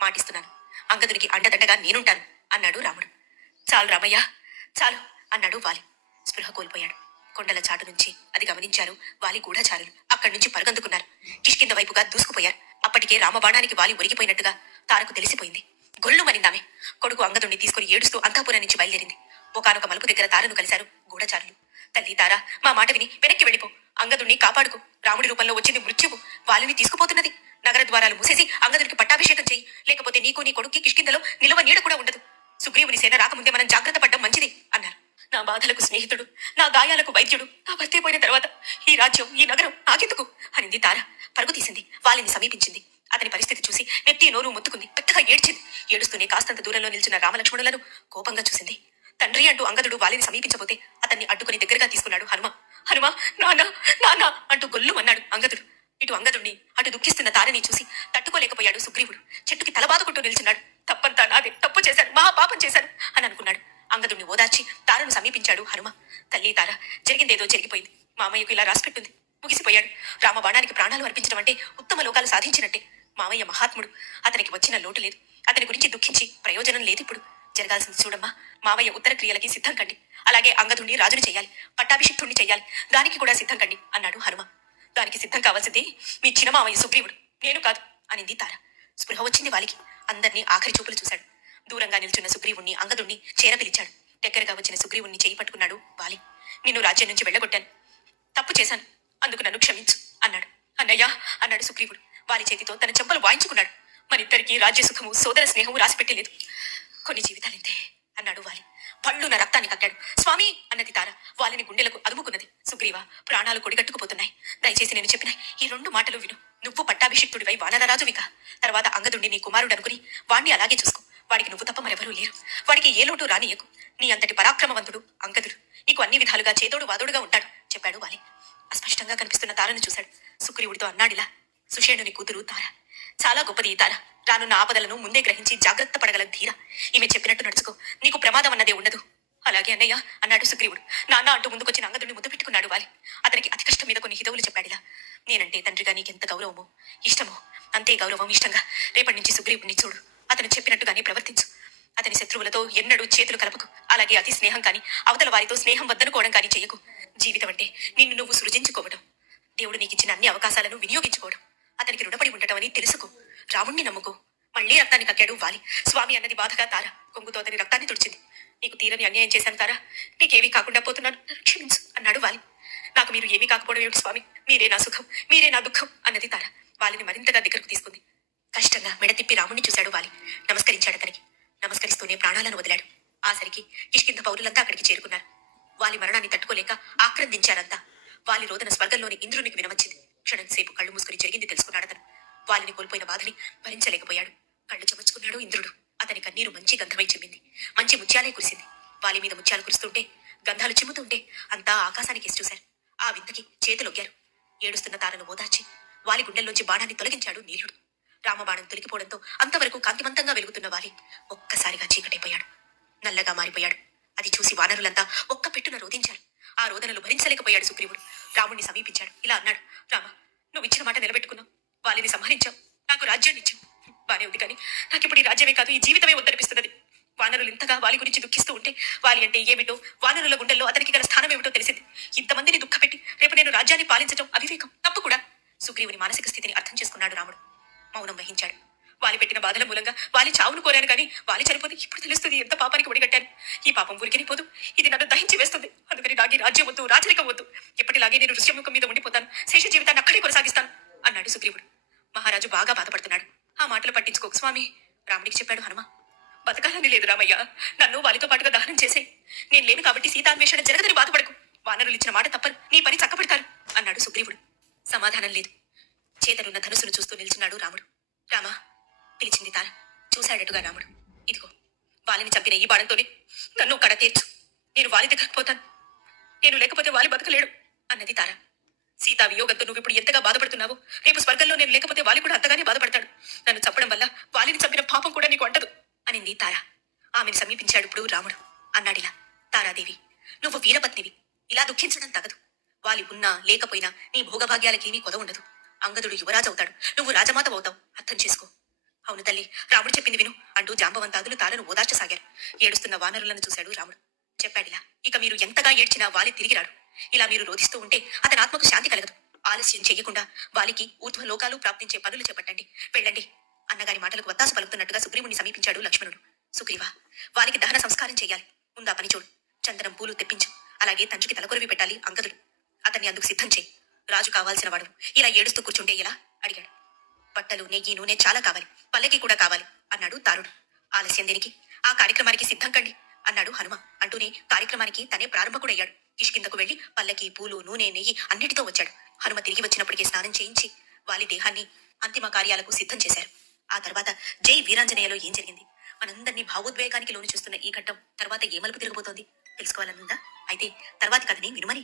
మాటిస్తున్నాను. అంగదునికి అండదండగా నేనుంటాను అన్నాడు రాముడు. చాలు రామయ్య, చాలు అన్నాడు వాలి. స్పృహ కోల్పోయాడు. కొండల చాటు నుంచి అది గమనించారు వాలి గూఢచారులు. అక్కడి నుంచి పరుగందుకున్నారు. కిష్కింద వైపుగా దూసుకుపోయారు. అప్పటికే రామబాణానికి వాలి ఒరిగిపోయినట్టుగా తారకు తెలిసిపోయింది. గొల్లు మరిందామె. కొడుకు అంగదుణ్ణి తీసుకుని ఏడుస్తూ అంతాపురం నుంచి బయలుదేరింది. ఒకనొక మలుపు దగ్గర తారను కలిశారు గూఢచారులు. తల్లి తారా, మా మాట విని వెనక్కి వెళ్ళిపో. అంగదుణ్ణి కాపాడుకు. రాముడి రూపంలో వచ్చింది మృత్యువు. వాలిని తీసుకుపోతున్నది. నగర ద్వారాలు మూసేసి అంగదుడికి పట్టాభిషేకం చేయి. లేకపోతే నీకు నీ కొడుక్కి కిష్కిందలో నిలవ నీడ కూడా ఉండదు. సుగ్రీవుని సేన రాకముందే మనం జాగ్రత్త పడ్డం మంచిది అన్నారు. నా బాధలకు స్నేహితుడు, నా గాయాలకు వైద్యుడు, నా భర్తే పోయిన తర్వాత ఈ రాజ్యం, ఈ నగరం నాకెందుకు అనింది తార. పరుగు తీసింది. వాలిని సమీపించింది. అతని పరిస్థితి చూసి నెత్తి నోరు మొత్తుకుంది. పెద్దగా ఏడ్చింది. ఏడుస్తూనే కాస్తంత దూరంలో నిల్చున్న రామలక్ష్మణులను కోపంగా చూసింది. తండ్రి అంటూ అంగదుడు వాలిని సమీపించబోతే అతన్ని అడ్డుకుని దగ్గరగా తీసుకున్నాడు హనుమ. హనుమ, నాన్న నాన్న అంటూ గొల్లుమన్నాడు అంగదుడు. ఇటు అంగదుడిని, అటు దుఃఖిస్తున్న తారని చూసి తట్టుకోలేకపోయాడు సుగ్రీవుడు. చెట్టుకి తలబాదుకుంటూ నిల్చున్నాడు. తప్పంతా నాదే, తప్పు చేశాను, మహాపాపం చేశాను అని అనుకున్నాడు. అంగదుడిని ఓదార్చి తారను సమీపించాడు హనుమ. తల్లి తార, జరిగిందేదో జరిగిపోయింది. మామయ్యకు ఇలా రాసిపెట్టుంది. ముగిసిపోయాడు. రామబాణానికి ప్రాణాలు అర్పించడం అంటే ఉత్తమ లోకాలు సాధించినట్టే. మామయ్య మహాత్ముడు. అతనికి వచ్చిన లోటు లేదు. అతని గురించి దుఃఖించి ప్రయోజనం లేదు. ఇప్పుడు జరగాల్సింది చూడమ్మా. మామయ్య ఉత్తర క్రియలకి సిద్ధం కండి. అలాగే అంగదుణ్ణి రాజుని చెయ్యాలి, పట్టాభిషిక్తుణ్ణి చెయ్యాలి. దానికి కూడా సిద్ధం కండి అన్నాడు హనుమ. దానికి సిద్ధం కావాల్సింది మీ చిన్న మామయ్య సుగ్రీవుడు, నేను కాదు అనింది తార. స్పృహ వచ్చింది వాలికి. అందర్నీ ఆఖరి చూపులు చూశాడు. దూరంగా నిల్చున్న సుగ్రీవుణ్ణి, అంగదుణ్ణి చేర పిలిచాడు. దగ్గరగా వచ్చిన సుగ్రీవుణ్ణి చేయి పట్టుకున్నాడు వాలి. నిన్ను రాజ్యం నుంచి వెళ్ళగొట్టాను, తప్పు చేశాను, అందుకు నన్ను క్షమించు అన్నాడు. అన్నయ్య అన్నాడు సుగ్రీవుడు. వాలి చేతితో తన చెంపలు వాయించుకున్నాడు. మనిద్దరికీ రాజ్య సుఖము, సోదర స్నేహము రాసిపెట్టలేదు. కొన్ని జీవితాలింతే అన్నాడు వాలి. పళ్ళున రక్తాన్ని కక్కాడు. స్వామి అన్నది తార. వాలిని గుండెలకు అదుముకున్నది. సుగ్రీవ, ప్రాణాలు కొడిగట్టుకుపోతున్నాయి. దయచేసి నేను చెప్పిన ఈ 2 మాటలు విను. నువ్వు పట్టాభిషిక్తుడివై వానరరాజువిగా, తర్వాత అంగదుణ్ణి నీ కుమారుడు అనుకుని వాణ్ణి అలాగే చూసుకో. వాడికి నువ్వు తప్ప మరెవరూ లేరు. వాడికి ఏ లోటు రానియకు. నీ అంతటి పరాక్రమవంతుడు అంగదుడు. నీకు అన్ని విధాలుగా చేదోడు వాదోడుగా ఉంటాడు చెప్పాడు వాలి. అస్పష్టంగా కనిపిస్తున్న తారను చూశాడు. సుగ్రీవుడితో అన్నాడిలా, సుషేణుని కూతురు తార. చాలా గొప్పది ఈ తార. రానున్న ఆపదలను ముందే గ్రహించి జాగ్రత్త పడగల ధీర. ఈమె చెప్పినట్టు నడుచుకో. నీకు ప్రమాదం అన్నదే ఉండదు. అలాగే అన్నయ్య అన్నాడు సుగ్రీవుడు. నాన్న అంటూ ముందుకొచ్చిన అంగదుడిని ముద్దు పెట్టుకున్నాడు వాలి. అతనికి అతి కష్టం మీద కొన్ని హితవులు చెప్పాడిలా. నేనంటే తండ్రిగా నీకెంత గౌరవమో, ఇష్టమో, అంతే గౌరవం, ఇష్టంగా రేపటి నుంచి సుగ్రీవుడిని చూడు. అతను చెప్పినట్టుగానే ప్రవర్తించు. అతని శత్రువులతో ఎన్నడూ చేతులు కలపకు. అలాగే అతి స్నేహం కానీ, అవతల వారితో స్నేహం వద్దనుకోవడం కానీ చెయ్యకు. జీవితం అంటే నిన్ను నువ్వు సృజించుకోవడం, దేవుడు నీకిచ్చిన అన్ని అవకాశాలను వినియోగించుకోవడం, అతనికి రుణపడి ఉండటం అని తెలుసుకో. రాముణ్ణి నమ్ముకో. మళ్లీ రక్తాన్ని కక్కాడు వాలి. స్వామి అన్నది బాధగా తార. కొంగుతో అతని రక్తాన్ని తుడిచింది. నీకు తీరని అన్యాయం చేశాను తారా, నీకేమీ కాకుండా పోతున్నాను, క్షమించు అన్నాడు వాలి. నాకు మీరు ఏమీ కాకపోవడం ఏమిటి స్వామి, మీరే నా సుఖం, మీరే నా దుఃఖం అన్నది తార. వాలిని మరింతగా దగ్గరకు తీసుకుంది. కష్టంగా మెడ తిప్పి రాముణ్ణి చూశాడు వాలి. నమస్కరించాడు అతనికి. నమస్కరిస్తూనే ప్రాణాలను వదిలాడు. ఆసరికి కిష్కింధ పౌరులంతా అక్కడికి చేరుకున్నారు. వాలి మరణాన్ని తట్టుకోలేక ఆక్రందించారంతా. వాలి రోదన స్వర్గంలోని ఇంద్రునికి వినవచ్చింది. క్షణం సేపు కళ్ళు మూసుకుని జరిగింది తెలుసుకున్నాడతను. వాలిని కోల్పోయిన బాధని భరించలేకపోయాడు. కళ్ళు చెమర్చుకున్నాడు ఇంద్రుడు. అతని కన్నీరు మంచి గంధమై చెమ్మింది. మంచి ముత్యాలే కురిసింది. వాలి మీద ముత్యాలు కురుస్తుంటే, గంధాలు చిమ్ముతుంటే అంతా ఆకాశానికి ఎసి చూశారు. ఆ వింతకి చేతులొగ్గారు. ఏడుస్తున్న తారను ఓదార్చి వాలి గుండెల్లోంచి బాణాన్ని తొలగించాడు నీలుడు. రామబాణం తొలగిపోవడంతో అంతవరకు కాంతిమంతంగా వెలుగుతున్న వాలి ఒక్కసారిగా చీకటైపోయాడు. నల్లగా మారిపోయాడు. అది చూసి వానరులంతా ఒక్క పెట్టున రోధించారు. ఆ రోదనలు భరించలేకపోయాడు సుగ్రీవుడు. రాముణ్ణి సమీపించాడు. ఇలా అన్నాడు. రామ, నువ్వు ఇచ్చిన మాట నిలబెట్టుకున్నావు. వాలిని సంహరించావు. నాకు రాజ్యాన్ని ఇచ్చావు. బానే ఉంది కానీ నాకిప్పుడు ఈ రాజ్యమే కాదు, ఈ జీవితమే వద్దనిపిస్తున్నది. వానరులు ఇంతగా వాలి గురించి దుఃఖిస్తూ ఉంటే వాలి అంటే ఏమిటో, వానరుల గుండెల్లో అతనికి గల స్థానం ఏమిటో తెలిసింది. ఇంతమందిని దుఃఖపెట్టి రేపు నేను రాజ్యాన్ని పాలించడం అవివేకం, తప్పు కూడా. సుగ్రీవుని మానసిక స్థితిని అర్థం చేసుకున్నాడు రాముడు. మౌనం వహించాడు. వాలి పెట్టిన బాధల మూలంగా వాలి చావును కోరాను కానీ వాలి చనిపోతే ఇప్పుడు తెలుస్తుంది ఎంత పాపానికి ఒడిగట్టాను. ఈ పాపం ఊరికిని పోదు, ఇది నన్ను దహించి వేస్తుంది. అందుకని నాగి రాజ్యం వద్దు, రాజరికం వద్దు. ఎప్పటిలాగే నేను ఋష్యముఖం మీద ఉండిపోతాను. శేష జీవితాన్ని అక్కడే కొనసాగిస్తాను అన్నాడు సుగ్రీవుడు. మహారాజు బాగా బాధపడుతున్నాడు. ఆ మాటలు పట్టించుకోకు స్వామి, రాముడికి చెప్పాడు హనుమ. బతకాలని లేదు రామయ్య, నన్ను వాలితో పాటుగా దహనం చేసే. నేను లేను కాబట్టి సీతాన్వేషణ జరగదని బాధపడకు. వానరులు ఇచ్చిన మాట తప్పరు, నీ పని చక్కబెడతారు అన్నాడు సుగ్రీవుడు. సమాధానం లేదు. చేతనున్న ధనుసును చూస్తూ నిల్చున్నాడు రాముడు. రామా, పిలిచింది తార. చూశాడటుగా రాముడు. ఇదిగో, వాలిని చంపిన ఈ బాణంతోనే నన్ను కడ తీర్చు. నేను వాలి దగ్గరకు పోతాను. నేను లేకపోతే వాలి బతకలేడు అన్నది తార. సీతా వియోగంతో నువ్వు ఇప్పుడు ఎంతగా బాధపడుతున్నావో, రేపు స్వర్గంలో నేను లేకపోతే వాలి కూడా అంతగానే బాధపడతాడు. నన్ను చంపడం వల్ల వాలిని చంపిన పాపం కూడా నీకు అంటదు అనింది తార. ఆమెను సమీపించాడు ఇప్పుడు రాముడు. అన్నాడిలా. తారాదేవి, నువ్వు వీరపత్నివి, ఇలా దుఃఖించడం తగదు. వాలి ఉన్నా లేకపోయినా నీ భోగభాగ్యాలకేమీ కొద ఉండదు. అంగదుడు యువరాజు అవుతాడు, నువ్వు రాజమాత అవుతావు. అర్థం చేసుకో. అవును తల్లి, రాముడు చెప్పింది విను అంటూ జాంబవంతాదులు తారను ఓదార్చసాగారు. ఏడుస్తున్న వానరులను చూశాడు రాముడు. చెప్పాడిలా. ఇక మీరు ఎంతగా ఏడ్చినా వాలి తిరిగి రాడు. ఇలా మీరు రోధిస్తూ ఉంటే అతని ఆత్మకు శాంతి కలగదు. ఆలస్యం చెయ్యకుండా వాలికి ఊర్ధ్వ లోకాలు ప్రాప్తించే పనులు చేపట్టండి. వెళ్ళండి అన్నగారి మాటలకు వత్తాసు పలుకుతున్నట్టుగా సుగ్రీవుని సమీపించాడు లక్ష్మణుడు. సుగ్రీవా, వాలికి దహన సంస్కారం చెయ్యాలి. ముందా పని చూడు. చందనం పూలు తెప్పించు. అలాగే తంచుకి తలకొరివి పెట్టాలి అంగదుడు. అతన్ని అందుకు సిద్ధం చేయి. రాజు కావాల్సిన వాడు ఇలా ఏడుస్తూ కూర్చుంటే ఎలా అడిగాడు. బట్టలు, నెయ్యి, నూనె చాలా కావాలి. పల్లకి కూడా కావాలి అన్నాడు తారుడు. ఆలస్యం దేనికి? ఆ కార్యక్రమానికి సిద్ధం కండి అన్నాడు హనుమ. అంటూనే కార్యక్రమానికి తనే ప్రారంభకుడయ్యాడు. కిష్కిందకు వెళ్లి పల్లకి, పూలు, నూనె, నెయ్యి అన్నిటితో వచ్చాడు. హనుమ తిరిగి వచ్చినప్పటికీ స్నానం చేయించి వాలి దేహాన్ని అంతిమ కార్యాలకు సిద్ధం చేశారు. ఆ తర్వాత జై వీరాంజనేయలో ఏం జరిగింది? మనందరినీ భావోద్వేగానికి లోను చూస్తున్న ఈ ఘట్టం తర్వాత ఏ మలుపు తిరగబోతోంది తెలుసుకోవాలనుందా? అయితే తర్వాతి కథని వినుమని.